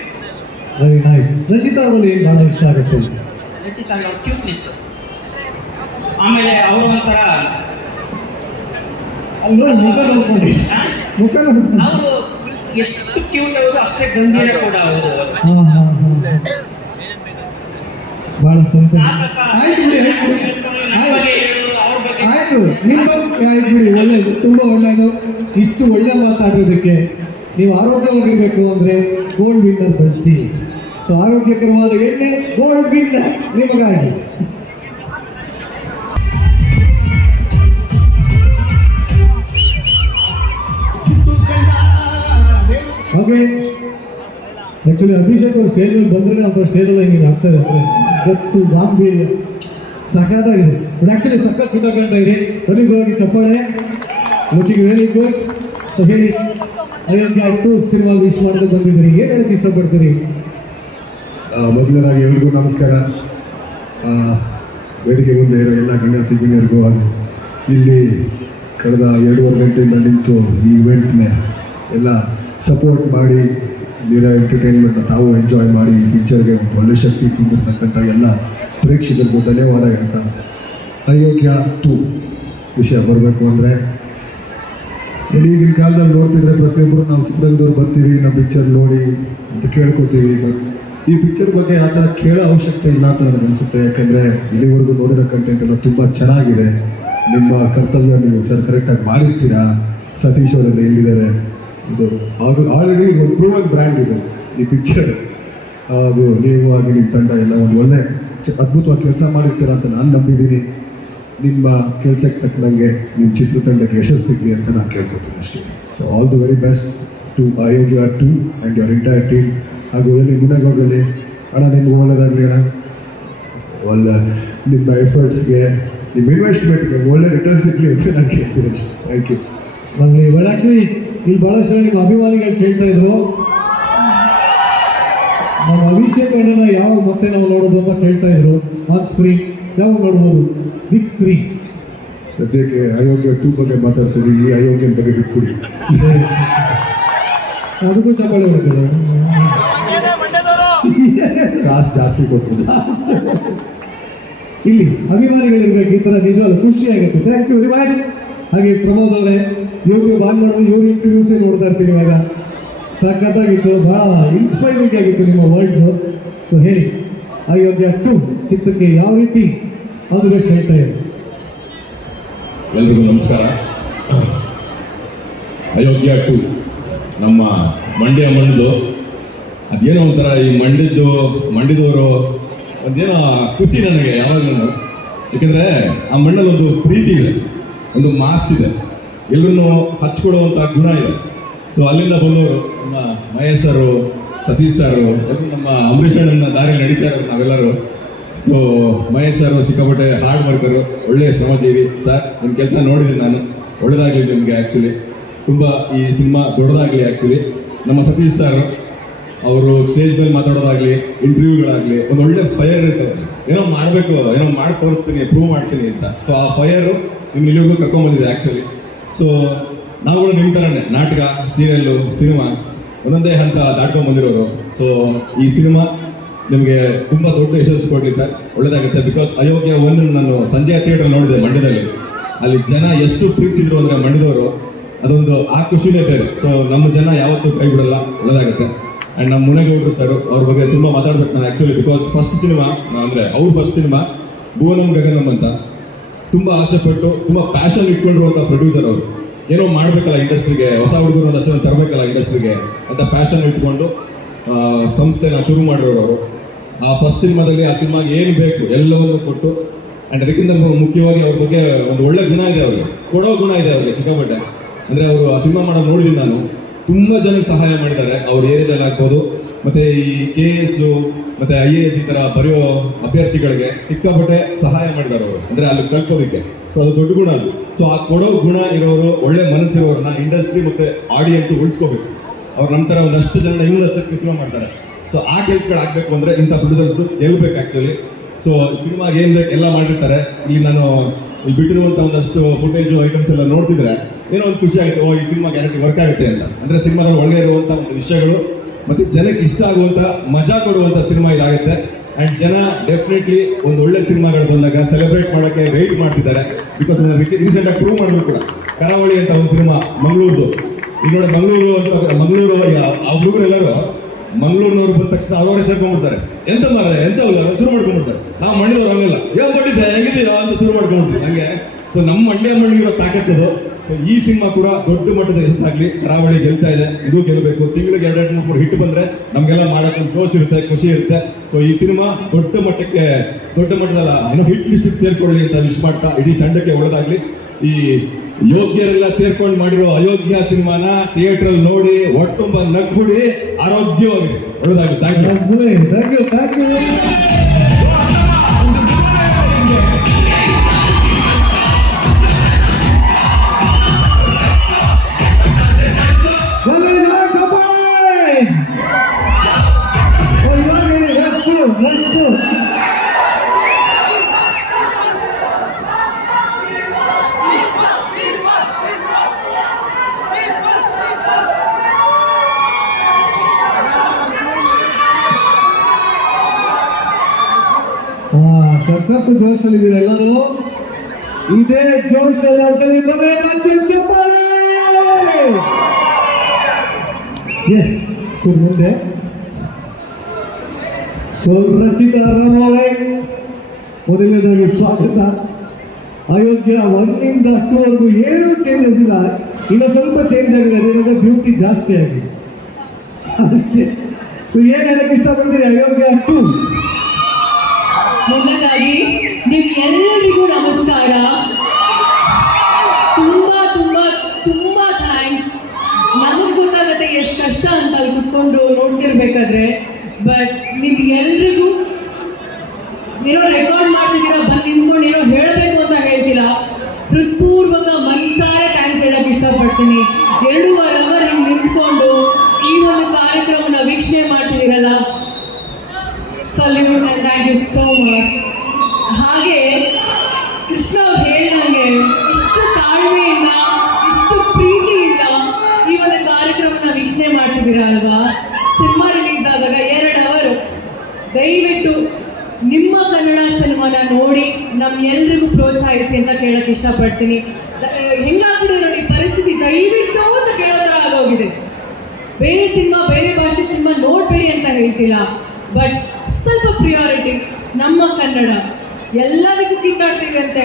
Very nice. Rachita ಅವರಲ್ಲಿ ಏನು ಭಾಳ ಇಷ್ಟ ಆಗುತ್ತೆ? ರಚಿತಾ ಅವ್ರ ಕ್ಯೂಟ್ನೆಸ್. ಆಮೇಲೆ ಅವರು ಒಂಥರ ಅಲ್ಲಿ ನೋಡಿ ಮುಖ ನೋಡ್ಕೊಂಡು ಅವರು ಎಷ್ಟು ಕ್ಯೂಟ್ ಹೌದು ಅಷ್ಟೇ ಗಂಭೀರ ಕೂಡ ಹೌದು. ಭಾಳ ಸಂತೋಷ. ಸಾಕಪ್ಪ. ಆಯ್ತು ಬಿಡಿ, ನಮ್ಮ ಬಗ್ಗೆ ಹೇಳೋದು, ಅವ್ರ ಬಗ್ಗೆ ಆಯ್ತು ನಿಮ್ಮ ಆಯ್ತು ಬಿಡಿ, ಒಳ್ಳೇದು, ತುಂಬ ಒಳ್ಳೆಯದು. ಇಷ್ಟು ಒಳ್ಳೆ ಮಾತಾಡೋದಕ್ಕೆ ನೀವು ಆರೋಗ್ಯವಾಗಿರಬೇಕು ಅಂದರೆ ಗೋಲ್ಡ್ ವಿನ್ನರ್ ಬಳಸಿ. ಸೊ ಆರೋಗ್ಯಕರವಾದ ಎಣ್ಣೆ ಗೋಲ್ಡ್ ವಿನ್ನರ್ ನಿಮಗಾಗಿ. ಓಕೆ, ಆ್ಯಕ್ಚುಲಿ ಅಭಿಷೇಕ್ ಅವರು ಸ್ಟೇಜ್ ಮೇಲೆ ಬಂದ್ರೆ ಒಂಥರ ಸ್ಟೇಜಲ್ಲಿ ಹಿಂಗೆ ಆಗ್ತಾ ಇದೆ ಅಂದರೆ ಗತ್ತು ಗಾಂಭೀರ್ಯ ಸಖತ್ತಾಗಿದೆ. ಬಟ್ ಆ್ಯಕ್ಚುಲಿ ಸಖತ್ ಫಿಟ್ ಕಾಣ್ತಾ ಇರಿ. ಬರೀ ಜೋರಾಗಿ ಚಪ್ಪಾಳೆ. Looking very good. ಸೊ ಹೇಳಿ, ಅಯೋಗ್ಯ 2 ಸಿನಿಮಾ ವಿಶ್ ಮಾಡೋದಕ್ಕೆ ಬಂದಿದ್ದೀರಿ, ಏನು ಹೇಳಕ್ಕೆ ಇಷ್ಟಪಡ್ತೀರಿ? ಮೊದಲನೇದಾಗಿ ಎಲ್ರಿಗೂ ನಮಸ್ಕಾರ. ವೇದಿಕೆ ಮುಂದೆ ಇರೋ ಎಲ್ಲ ಗಣ್ಯಾತಿ ಗಣ್ಯರಿಗೂ ಹಾಗೂ ಇಲ್ಲಿ ಕಳೆದ 2.5 ಗಂಟೆಯಿಂದ ನಿಂತು ಈ ಇವೆಂಟ್ನ ಎಲ್ಲ ಸಪೋರ್ಟ್ ಮಾಡಿ ನೀರಾ ಎಂಟರ್ಟೈನ್ಮೆಂಟ್ನ ತಾವು ಎಂಜಾಯ್ ಮಾಡಿ ಈ ಪಿಕ್ಚರ್ಗೆ ಒಂದು ಒಳ್ಳೆ ಶಕ್ತಿ ತುಂಬಿರ್ತಕ್ಕಂಥ ಎಲ್ಲ ಪ್ರೇಕ್ಷಕರಿಗೂ ಧನ್ಯವಾದ ಹೇಳ್ತಾ, ಅಯೋಗ್ಯ 2 ವಿಷಯ ಬರಬೇಕು ಅಂದರೆ, ಈಗಿನ ಕಾಲದಲ್ಲಿ ನೋಡ್ತಿದ್ರೆ ಪ್ರತಿಯೊಬ್ಬರು ನಾವು ಚಿತ್ರರಂಗದವ್ರು ಬರ್ತೀವಿ, ನಾವು ಪಿಕ್ಚರ್ ನೋಡಿ ಅಂತ ಕೇಳ್ಕೊತೀವಿ. ಬಟ್ ಈ ಪಿಕ್ಚರ್ ಬಗ್ಗೆ ಆ ಥರ ಕೇಳೋ ಅವಶ್ಯಕತೆ ಇಲ್ಲ ಅಂತ ನನಗೆ ಅನಿಸುತ್ತೆ. ಯಾಕೆಂದರೆ ಇಲ್ಲಿವರೆಗೂ ನೋಡಿರೋ ಕಂಟೆಂಟ್ ಎಲ್ಲ ತುಂಬ ಚೆನ್ನಾಗಿದೆ. ನಿಮ್ಮ ಕರ್ತವ್ಯ ನೀವು ಸರ್ ಕರೆಕ್ಟಾಗಿ ಮಾಡಿರ್ತೀರಾ. ಸತೀಶ್ ಅವರೆಲ್ಲ ಎಲ್ಲಿದ್ದಾರೆ, ಇದು ಆಲ್ರೆಡಿ ಒಂದು ಪ್ರೂವನ್ ಬ್ರ್ಯಾಂಡ್ ಇದೆ ಈ ಪಿಕ್ಚರ್. ಅದು ನೀವು ಆಗಿ ನಿಮ್ಮ ತಂಡ ಎಲ್ಲ ಒಂದು ಒಳ್ಳೆ ಅದ್ಭುತವಾಗಿ ಕೆಲಸ ಮಾಡಿರ್ತೀರ ಅಂತ ನಾನು ನಂಬಿದ್ದೀನಿ. ನಿಮ್ಮ ಕೆಲಸಕ್ಕೆ ತಕ್ಕಂಗೆ ನಿಮ್ಮ ಚಿತ್ರತಂಡಕ್ಕೆ ಯಶಸ್ಸು ಸಿಗಲಿ ಅಂತ ನಾನು ಕೇಳ್ಕೊತೀನಿ ಅಷ್ಟೇ. So all the very best to Ayogya 2 and your entire team. ಹಾಗೂ ಎಲ್ಲಿ ಮುನಗೋಗಲಿ ಅಣ್ಣ, ನಿಮ್ಗೆ ಒಳ್ಳೆಯದಾಗಲಿ ಅಣ್ಣ. ಒಳ್ಳೆ ನಿಮ್ಮ ಎಫರ್ಟ್ಸ್ಗೆ, ನಿಮ್ಮ ಇನ್ವೆಸ್ಟ್ಮೆಂಟ್ಗೆ ಒಳ್ಳೆ ರಿಟರ್ನ್ ಸಿಗಲಿ ಅಂತ ನಾನು ಕೇಳ್ತೀನಿ ಅಷ್ಟೇ. Thank you. ನಮಗೆ ಬಟ್ ಆ್ಯಕ್ಚುಲಿ ಇಲ್ಲಿ ಭಾಳಷ್ಟು ಜನ ನಿಮ್ಮ ಅಭಿಮಾನಿಗಳು ಕೇಳ್ತಾ ಇದ್ರು, ನಮ್ಮ ಅಭಿಷೇಕ್ ಅಣ್ಣನ ಯಾವಾಗ ಮತ್ತೆ ನಾವು ನೋಡೋದು ಅಂತ ಕೇಳ್ತಾ ಇದ್ರು. ಆನ್ ಸ್ಕ್ರೀನ್ ಯಾವಾಗ ನೋಡ್ಬೋದು? Big screen. ಸದ್ಯಕ್ಕೆ ಅಯೋಗ್ಯ 2 ಬಗ್ಗೆ ಮಾತಾಡ್ತೀವಿ, ಈ ಅಯೋಗ್ಯನ ಬಗ್ಗೆ ಬಿಟ್ಬಿಡಿ. ಅದಕ್ಕೂ ಚಪ್ಪಾಳೆ ಹೊಡ್ಕೊಳ್ಳೋ, ಕಾಸು ಜಾಸ್ತಿ ಕೊಟ್ಟು ಇಲ್ಲಿ ಅಭಿಮಾನಿಗಳಿರ್ಬೇಕು. ಈ ಥರ ನಿಜವಾಗ್ಲೂ ಖುಷಿ ಆಗುತ್ತೆ. Thank you very much. ಹಾಗೆ ಪ್ರಮೋದ್ ಅವರೇ, ಯೂಟ್ಯೂಬ್ ಆನ್ ಮಾಡೋದು ಇವ್ರ ಇಂಟರ್ವ್ಯೂಸೇ ನೋಡ್ತಾ ಇರ್ತೀವಿ ಇವಾಗ. ಸಖತ್ತಾಗಿತ್ತು, ಭಾಳ ಇನ್ಸ್ಪೈರಿಂಗ್ ಆಗಿತ್ತು ನಿಮ್ಮ ವರ್ಡ್ಸು. ಸೊ ಹೇಳಿ, ಅಯೋಗ್ಯ 2 ಚಿತ್ರಕ್ಕೆ ಯಾವ ರೀತಿ ಅದು ಬೆಸ್ಟ್ ಹೇಳ್ತಾ ಇದೆ? ಎಲ್ರಿಗೂ ನಮಸ್ಕಾರ. ಅಯೋಗ್ಯ 2 ನಮ್ಮ ಮಂಡ್ಯ ಮಣ್ಣದು ಅದೇನೋ ಒಂಥರ, ಈ ಮಂಡ್ಯದವರು ಒಂದೇನೋ ಖುಷಿ ನನಗೆ ಯಾವಾಗಲೂ. ಯಾಕೆಂದರೆ ಆ ಮಣ್ಣಲ್ಲಿ ಒಂದು ಪ್ರೀತಿ ಇದೆ, ಒಂದು ಮಾಸ್ ಇದೆ, ಎಲ್ಲರನ್ನೂ ಹಚ್ಕೊಡುವಂಥ ಗುಣ ಇದೆ. ಸೊ ಅಲ್ಲಿಂದ ಬಂದವರು ನಮ್ಮ ಮಹೇಶ್ ಸರು, ಸತೀಶ್ ಸರು, ಎಲ್ಲರೂ ನಮ್ಮ ಅಂಬರೀಷ್ ಅಣ್ಣನ ದಾರಿಯಲ್ಲಿ ನಡೀತಾ ಇರೋರು ನಾವೆಲ್ಲರೂ. ಸೊ ಮಹೇಶ್ ಸರು ಸಿಕ್ಕಾಪಟ್ಟೆ ಹಾರ್ಡ್ ವರ್ಕರು, ಒಳ್ಳೆಯ ಶ್ರಮಜೀವಿ ಸರ್. ನಿಮ್ಮ ಕೆಲಸ ನೋಡಿದ್ದೀನಿ ನಾನು, ಒಳ್ಳೆಯದಾಗಲಿ ನಿಮಗೆ. ಆ್ಯಕ್ಚುಲಿ ತುಂಬ ಈ ಸಿನಿಮಾ ದೊಡ್ಡದಾಗಲಿ. ಆ್ಯಕ್ಚುಲಿ ನಮ್ಮ ಸತೀಶ್ ಸರ್ ಅವರು ಸ್ಟೇಜ್ ಮೇಲೆ ಮಾತಾಡೋದಾಗಲಿ, ಇಂಟರ್ವ್ಯೂಗಳಾಗಲಿ, ಒಂದು ಒಳ್ಳೆ ಫೈರ್ ಇರ್ತದೆ. ಏನೋ ಮಾಡಬೇಕು, ಏನೋ ಮಾಡಿ ತೋರಿಸ್ತೀನಿ, ಪ್ರೂವ್ ಮಾಡ್ತೀನಿ ಅಂತ. ಸೊ ಆ ಫೈರು ನಿಮ್ಮ ಇಲ್ಲಿವರೆಗೂ ಕರ್ಕೊಂಡ್ಬಂದಿದೆ ಆ್ಯಕ್ಚುಲಿ. ಸೊ ನಾವುಗಳು ನಿಮ್ಮ ಥರನೇ ನಾಟಕ, ಸೀರಿಯಲ್ಲು, ಸಿನಿಮಾ ಒಂದೊಂದೇ ಹಂತ ದಾಟ್ಕೊಂಡ್ಬಂದಿರೋರು. ಸೊ ಈ ಸಿನಿಮಾ ನಿಮಗೆ ತುಂಬ ದೊಡ್ಡ ಯಶಸ್ಸು ಕೊಡಲಿ ಸರ್, ಒಳ್ಳೆಯದಾಗುತ್ತೆ. ಬಿಕಾಸ್ ಅಯೋಗ್ಯ 1 ನಾನು ಸಂಜಯ ಥಿಯೇಟರ್ ನೋಡಿದೆ ಮಂಡ್ಯದಲ್ಲಿ. ಅಲ್ಲಿ ಜನ ಎಷ್ಟು ಪ್ರೀತಿಸಿದ್ರು ಅಂದರೆ ಮಂಡ್ಯದವರು, ಅದೊಂದು ಆ ಖುಷಿನೇ ಬೇರೆ. ಸೊ ನಮ್ಮ ಜನ ಯಾವತ್ತೂ ಕೈ ಬಿಡಲ್ಲ, ಒಳ್ಳೆಯದಾಗುತ್ತೆ. ಆ್ಯಂಡ್ ನಮ್ಮ ಮುನೇಗೌಡರು ಸರ್, ಅವ್ರ ಬಗ್ಗೆ ತುಂಬ ಮಾತಾಡ್ಬೇಕು ನಾನು ಆ್ಯಕ್ಚುಲಿ. ಬಿಕಾಸ್ ಫಸ್ಟ್ ಸಿನಿಮಾ ಅಂದರೆ ಅವ್ರ ಫಸ್ಟ್ ಸಿನಿಮಾ ಭುವನಂ ಗಗನಂ ಅಂತ, ತುಂಬ ಆಸೆಪಟ್ಟು ತುಂಬ ಪ್ಯಾಷನ್ ಇಟ್ಕೊಂಡಿರುವಂಥ ಪ್ರೊಡ್ಯೂಸರ್ ಅವರು. ಏನೋ ಮಾಡಬೇಕಲ್ಲ ಇಂಡಸ್ಟ್ರಿಗೆ, ಹೊಸ ಹುಡುಗರು ಒಂದು ಹೆಸರನ್ನು ತರಬೇಕಲ್ಲ ಇಂಡಸ್ಟ್ರಿಗೆ ಅಂತ ಪ್ಯಾಷನ್ ಇಟ್ಕೊಂಡು ಸಂಸ್ಥೆನ ಶುರು ಮಾಡಿರೋರು ಅವರು. ಆ ಫಸ್ಟ್ ಸಿನಿಮಾದಲ್ಲಿ ಆ ಸಿನಿಮಾಗೆ ಏನು ಬೇಕು ಎಲ್ಲವನ್ನು ಕೊಟ್ಟು, ಆ್ಯಂಡ್ ಅದಕ್ಕಿಂತ ಮುಖ್ಯವಾಗಿ ಅವ್ರ ಬಗ್ಗೆ ಒಂದು ಒಳ್ಳೆ ಗುಣ ಇದೆ, ಅವ್ರಿಗೆ ಕೊಡೋ ಗುಣ ಇದೆ ಅವ್ರಿಗೆ ಸಿಕ್ಕಾಪಟ್ಟೆ. ಅಂದರೆ ಅವರು ಆ ಸಿನಿಮಾ ಮಾಡೋದು ನೋಡಿದ್ದೀನಿ ನಾನು, ತುಂಬ ಜನಕ್ಕೆ ಸಹಾಯ ಮಾಡಿದ್ದಾರೆ. ಅವ್ರ ಏರಿಯಾದಲ್ಲಿ ಆಗ್ಬೋದು, ಮತ್ತು ಈ KS ಮತ್ತು IAS ಈ ಥರ ಬರೆಯೋ ಅಭ್ಯರ್ಥಿಗಳಿಗೆ ಸಿಕ್ಕಾಪಟ್ಟೆ ಸಹಾಯ ಮಾಡಿದ್ದಾರೆ ಅವರು, ಅಂದರೆ ಅಲ್ಲಿ ಕಲ್ಕೋದಕ್ಕೆ. ಸೊ ಅದು ದೊಡ್ಡ ಗುಣ ಅದು. ಸೊ ಆ ಕೊಡೋ ಗುಣ ಇರೋರು, ಒಳ್ಳೆ ಮನಸ್ಸಿರೋರನ್ನ ಇಂಡಸ್ಟ್ರಿ ಮತ್ತು ಆಡಿಯನ್ಸು ಉಳಿಸ್ಕೋಬೇಕು. ಅವ್ರು ನಮ್ಮ ಥರ ಒಂದಷ್ಟು ಜನ ಇನ್ನೊಂದಷ್ಟು ಸಿನಿಮಾ ಮಾಡ್ತಾರೆ. ಸೊ ಆ ಕೆಲಸಗಳು ಆಗಬೇಕು ಅಂದರೆ ಇಂಥ ಪ್ರೊಡ್ಯೂಸರ್ಸು ಗೆಲ್ಲಬೇಕು ಆ್ಯಕ್ಚುಲಿ. ಸೊ ಸಿನಿಮಾಗೆ ಏನು ಬೇಕು ಎಲ್ಲ ಮಾಡಿರ್ತಾರೆ. ಇಲ್ಲಿ ನಾನು ಇಲ್ಲಿ ಬಿಟ್ಟಿರುವಂಥ ಒಂದಷ್ಟು ಫುಟೇಜು ಐಟಮ್ಸ್ ಎಲ್ಲ ನೋಡ್ತಿದ್ರೆ ಏನೋ ಒಂದು ಖುಷಿ ಆಗುತ್ತೆ, ಓ ಈ ಸಿನಿಮಾ ಗ್ಯಾರಂಟಿ ವರ್ಕ್ ಆಗುತ್ತೆ ಅಂತ. ಅಂದರೆ ಸಿನಿಮಾದಲ್ಲಿ ಒಳಗೆ ಇರುವಂಥ ಒಂದು ವಿಷಯಗಳು ಮತ್ತು ಜನಕ್ಕೆ ಇಷ್ಟ ಆಗುವಂಥ, ಮಜಾ ಕೊಡುವಂಥ ಸಿನಿಮಾ ಇದಾಗುತ್ತೆ. ಆ್ಯಂಡ್ ಜನ ಡೆಫಿನೆಟ್ಲಿ ಒಂದು ಒಳ್ಳೆ ಸಿನಿಮಾಗಳು ಬಂದಾಗ ಸೆಲೆಬ್ರೇಟ್ ಮಾಡೋಕ್ಕೆ ವೆಯ್ಟ್ ಮಾಡ್ತಿದ್ದಾರೆ. ಬಿಕಾಸ್ ರೀಸೆಂಟಾಗಿ ಪ್ರೂವ್ ಮಾಡಿದ್ರು ಕೂಡ, ಕರಾವಳಿ ಅಂತ ಒಂದು ಸಿನಿಮಾ ಮಂಗಳೂರ್ದು. ಈಗ ನೋಡಿ ಮಂಗಳೂರು ಈಗ ಆ ಹುಡುಗರೆಲ್ಲರೂ ಮಂಗಳೂರಿನವ್ರು ಬಂದ ತಕ್ಷಣ ಅವರೇ ಸೇರ್ಕೊಂಡ್ಬಿಡ್ತಾರೆ. ಎಂತ ಮಾರ ಎಂತ ಶುರು ಮಾಡ್ಕೊಂಡ್ಬಿಡ್ತಾರೆ. ನಾವು ಮಂಡ್ಯದವ್ರು ಆಗಲ್ಲ, ಏನು ಮಾಡಿದ್ದೆ ಹೆಂಗಿದೆಯೋ ಅಂತ ಶುರು ಮಾಡ್ಕೊಂಡ್ಬಿಡ್ತೀವಿ ಹಂಗೆ. ಸೊ ನಮ್ಮ ಮಂಡ್ಯ ಮಣ್ಣಿಗಿರೋ ತಾಕತ್ತದು. ಸೊ ಈ ಸಿನಿಮಾ ಕೂಡ ದೊಡ್ಡ ಮಟ್ಟದ ಯಶಸ್ಸಾಗಲಿ. ಕರಾವಳಿ ಗೆಲ್ತಾ ಇದೆ, ಇದು ಗೆಲ್ಲಬೇಕು. ತಿಂಗಳಿಗೆ 2-3 ಹಿಟ್ ಬಂದರೆ ನಮಗೆಲ್ಲ ಮಾಡೋಕ್ಕೆ ಒಂದು ಜೋಶ್ ಇರುತ್ತೆ, ಖುಷಿ ಇರುತ್ತೆ. ಸೊ ಈ ಸಿನಿಮಾ ದೊಡ್ಡ ಮಟ್ಟದಲ್ಲ ಹಿಟ್ ಲಿಸ್ಟಿಗೆ ಸೇರ್ಕೊಳ್ಳಿ ಅಂತ ವಿಶ್ ಮಾಡ್ತಾ ಇಡೀ ತಂಡಕ್ಕೆ ಒಳ್ಳೆದಾಗಲಿ. ಈ ಯೋಗ್ಯರೆಲ್ಲ ಸೇರ್ಕೊಂಡು ಮಾಡಿರೋ ಅಯೋಗ್ಯ ಸಿನಿಮಾನ ಥಿಯೇಟ್ರಲ್ಲಿ ನೋಡಿ ಒಟ್ಟೊಂಬ ನಗ್ಬಿಡಿ, ಆರೋಗ್ಯವಾಗಿ ಒಳ್ಳೆದಾಗಲಿ. Thank you. Thank you. ಸಖತ್ತು ಜೋಶಲ್ಲಿದ್ದೀರ ಎಲ್ಲರೂ. ಇದೇ ಜೋಶಲ್ಲಿ ಎಸ್ ಮುಂದೆ. ಸೊ ರಚಿತಾ ರಾಮ್ ಅವರೇ, ಮೊದಲನೇದಾಗಿ ಸ್ವಾಗತ. ಅಯೋಗ್ಯ 1 ಇಂದ 2 ಏನೂ ಚೇಂಜಸ್ ಇಲ್ಲ, ಇನ್ನು ಸ್ವಲ್ಪ ಚೇಂಜ್ ಆಗಿದೆ, ಅದೇನಂದ್ರೆ ಬ್ಯೂಟಿ ಜಾಸ್ತಿ ಆಗಿದೆ ಅಷ್ಟೇ. ಸೊ ಏನು ಹೇಳಕ್ಕೆ ಇಷ್ಟಪಡ್ತೀರಿ ಅಯೋಗ್ಯ 2? ಮೊದಲಾಗಿ ನಿಮ್ಗೆಲ್ಲರಿಗೂ ನಮಸ್ಕಾರ. ತುಂಬ ಥ್ಯಾಂಕ್ಸ್. ನಮಗೆ ಗೊತ್ತಾಗುತ್ತೆ ಎಷ್ಟು ಕಷ್ಟ ಅಂತ ಅಲ್ಲಿ ಕುತ್ಕೊಂಡು ನೋಡ್ತಿರ್ಬೇಕಾದ್ರೆ. ಬಟ್ ನಿಮ್ಗೆಲ್ರಿಗೂ ಏನೋ ರೆಕಾರ್ಡ್ ಮಾಡ್ತಿದ್ದೀರಾ, ಬಂದು ನಿಂತ್ಕೊಂಡು ಏನೋ ಹೇಳಬೇಕು ಅಂತ ಹೇಳ್ತಿಲ್ಲ. ಹೃತ್ಪೂರ್ವಕ ಮನಸಾರೆ ಥ್ಯಾಂಕ್ಸ್ ಹೇಳಕ್ಕೆ ಇಷ್ಟಪಡ್ತೀನಿ. 2.5 ಅವರ್ ಹಿಂಗೆ ನಿಂತ್ಕೊಂಡು ಈ ಒಂದು ಕಾರ್ಯಕ್ರಮನ ವೀಕ್ಷಣೆ ಮಾಡ್ತಿದ್ದೀರಲ್ಲ, salute and thank you so much. ಹಾಗೆ ಕೃಷ್ಣ ಅವ್ರು ಹೇಳ್ದಂಗೆ ಇಷ್ಟು ತಾಳ್ಮೆಯಿಂದ, ಇಷ್ಟು ಪ್ರೀತಿಯಿಂದ ಈ ಒಂದು ಕಾರ್ಯಕ್ರಮನ ವೀಕ್ಷಣೆ ಮಾಡ್ತಿದ್ದೀರಾ ಅಲ್ವಾ. ಸಿನಿಮಾ ರಿಲೀಸ್ ಆದಾಗ 2 ಅವರು ದಯವಿಟ್ಟು ನಿಮ್ಮ ಕನ್ನಡ ಸಿನಿಮಾನ ನೋಡಿ ನಮ್ಮೆಲ್ರಿಗೂ ಪ್ರೋತ್ಸಾಹಿಸಿ ಅಂತ ಕೇಳೋಕ್ಕೆ ಇಷ್ಟಪಡ್ತೀನಿ. ಹೆಂಗಾಗಿದೆ ನೋಡಿ ಪರಿಸ್ಥಿತಿ, ದಯವಿಟ್ಟು ಅಂತ ಕೇಳೋ ಥರ ಆಗೋಗಿದೆ. ಬೇರೆ ಸಿನಿಮಾ, ಬೇರೆ ಭಾಷೆ ಸಿನಿಮಾ ನೋಡಬೇಡಿ ಅಂತ ಹೇಳ್ತಿಲ್ಲ, ಬಟ್ ಸ್ವಲ್ಪ ಪ್ರಿಯಾರಿಟಿ ನಮ್ಮ ಕನ್ನಡ. ಎಲ್ಲದಕ್ಕೂ ಕಿತ್ತಾಡ್ತೀವಿ ಅಂತೆ,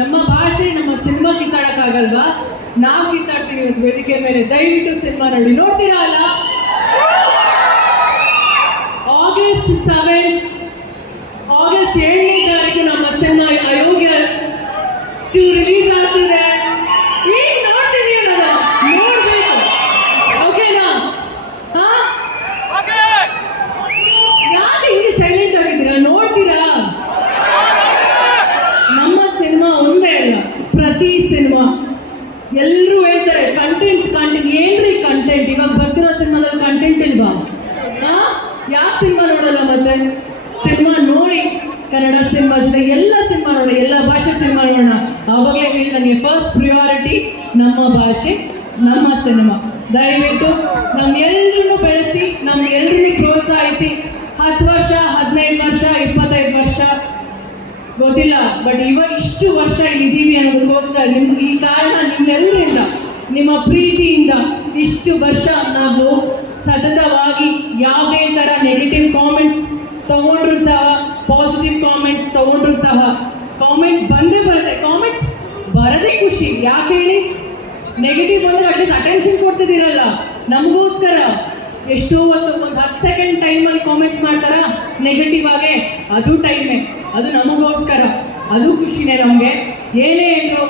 ನಮ್ಮ ಭಾಷೆ ನಮ್ಮ ಸಿನಿಮಾ ಕಿತ್ತಾಡೋಕ್ಕಾಗಲ್ವಾ? ನಾವು ಕಿತ್ತಾಡ್ತೀವಿ ಇವತ್ತು ವೇದಿಕೆ ಮೇಲೆ. ದಯವಿಟ್ಟು ಸಿನಿಮಾ ನೋಡಿ. ನೋಡ್ತೀರಾ ಅಲ್ಲ? August 7th, August 7ನೇ ತಾರೀಕು ನಮ್ಮ ಸಿನಿಮಾ ಅಯೋಗ್ಯ 2 ರಿಲೀಸ್ ಆಗ್ತಿದೆ. ಈಗ ನೋಡ್ತೀವಿ ಅಲ್ಲ, ನೋಡ್ಬೇಕು, ಓಕೆನಾ? ಯಾಕೆ ಹಿಂಗೆ ಸೈಲೆಂಟ್ ಆಗಿದ್ದೀರಾ? ನೋಡ್ತೀರಾ? ನಮ್ಮ ಸಿನಿಮಾ ಒಂದೇ ಅಲ್ಲ, ಪ್ರತಿ ಸಿನಿಮಾ ಎಲ್ಲರೂ ಹೇಳ್ತಾರೆ ಕಂಟೆಂಟ್ ಏನ್ರಿ ಕಂಟೆಂಟ್. ಇವಾಗ ಬರ್ತಿರೋ ಸಿನಿಮಾದಲ್ಲಿ ಕಂಟೆಂಟ್ ಇಲ್ವಾ? ಯಾಕೆ ಸಿನಿಮಾ ನೋಡಲ್ಲ? ಮತ್ತೆ ಸಿನಿಮಾ ನೋಡಿ, ಕನ್ನಡ ಸಿನಿಮಾ ಜೊತೆ ಎಲ್ಲ ಸಿನಿಮಾ ನೋಡಿ, ಎಲ್ಲ ಭಾಷೆ ಸಿನಿಮಾ ನೋಡೋಣ. ಆವಾಗಲೇ ಹೇಳಿದಂಗೆ ಫಸ್ಟ್ ಪ್ರಿಯಾರಿಟಿ ನಮ್ಮ ಭಾಷೆ, ನಮ್ಮ ಸಿನಿಮಾ. ದಯವಿಟ್ಟು ನಮ್ಮೆಲ್ಲರನ್ನು ಬೆಳೆಸಿ, ನಮ್ಮೆಲ್ಲರನ್ನು ಪ್ರೋತ್ಸಾಹಿಸಿ. 10 ವರ್ಷ, 15 ವರ್ಷ, 25 ವರ್ಷ ಗೊತ್ತಿಲ್ಲ, ಬಟ್ ಇಷ್ಟು ವರ್ಷ ಇಲ್ಲಿದ್ದೀವಿ ಅನ್ನೋದಕ್ಕೋಸ್ಕರ ಈ ಕಾರಣ ನಿಮ್ಮೆಲ್ಲರಿಂದ, ನಿಮ್ಮ ಪ್ರೀತಿಯಿಂದ. ಇಷ್ಟು ವರ್ಷ ನಾವು ಸತತವಾಗಿ ಯಾವುದೇ ಥರ ನೆಗೆಟಿವ್ ಕಾಮೆಂಟ್ಸ್ ತಗೊಂಡ್ರು ಸಹ, ಪಾಸಿಟಿವ್ ಕಾಮೆಂಟ್ಸ್ ತಗೊಂಡ್ರು ಸಹ, ಕಾಮೆಂಟ್ಸ್ ಬಂದೇ ಬರುತ್ತೆ. ಕಾಮೆಂಟ್ಸ್ ಬರದೇ ಖುಷಿ. ಯಾಕೆ ಹೇಳಿ? ನೆಗೆಟಿವ್ ಬಂದರೆ ಅಟ್ಲೀಸ್ಟ್ ಅಟೆನ್ಷನ್ ಕೊಡ್ತಿದ್ದೀರಲ್ಲ ನಮಗೋಸ್ಕರ. ಎಷ್ಟೋ ಒಂದು 10 ಸೆಕೆಂಡ್ ಟೈಮಲ್ಲಿ ಕಾಮೆಂಟ್ಸ್ ಮಾಡ್ತಾರ ನೆಗೆಟಿವ್ ಆಗೇ, ಅದು ಟೈಮೇ, ಅದು ನಮಗೋಸ್ಕರ, ಅದು ಖುಷಿನೇ ನಮಗೆ. ಏನೇ ಹೇಳಿದ್ರು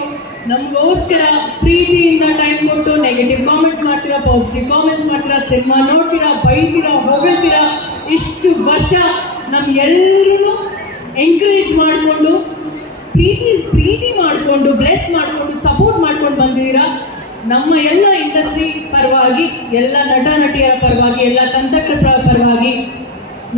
ನಮಗೋಸ್ಕರ ಪ್ರೀತಿಯಿಂದ ಟೈಮ್ ಕೊಟ್ಟು ನೆಗೆಟಿವ್ ಕಾಮೆಂಟ್ಸ್ ಮಾಡ್ತೀರಾ, ಪಾಸಿಟಿವ್ ಕಾಮೆಂಟ್ಸ್ ಮಾಡ್ತೀರಾ, ಸಿನಿಮಾ ನೋಡ್ತೀರಾ, ಬೈತೀರಾ, ಹೊಗಳ್ತೀರಾ. ಇಷ್ಟು ವರ್ಷ ನಮ್ಗೆಲ್ಲರೂ ಎಂಕರೇಜ್ ಮಾಡಿಕೊಂಡು, ಪ್ರೀತಿ ಮಾಡಿಕೊಂಡು, ಬ್ಲೆಸ್ ಮಾಡಿಕೊಂಡು, ಸಪೋರ್ಟ್ ಮಾಡ್ಕೊಂಡು ಬಂದಿದ್ದೀರಾ. ನಮ್ಮ ಎಲ್ಲ ಇಂಡಸ್ಟ್ರಿ ಪರವಾಗಿ, ಎಲ್ಲ ನಟ ನಟಿಯರ ಪರವಾಗಿ, ಎಲ್ಲ ತಂತ್ರಜ್ಞರ ಪರವಾಗಿ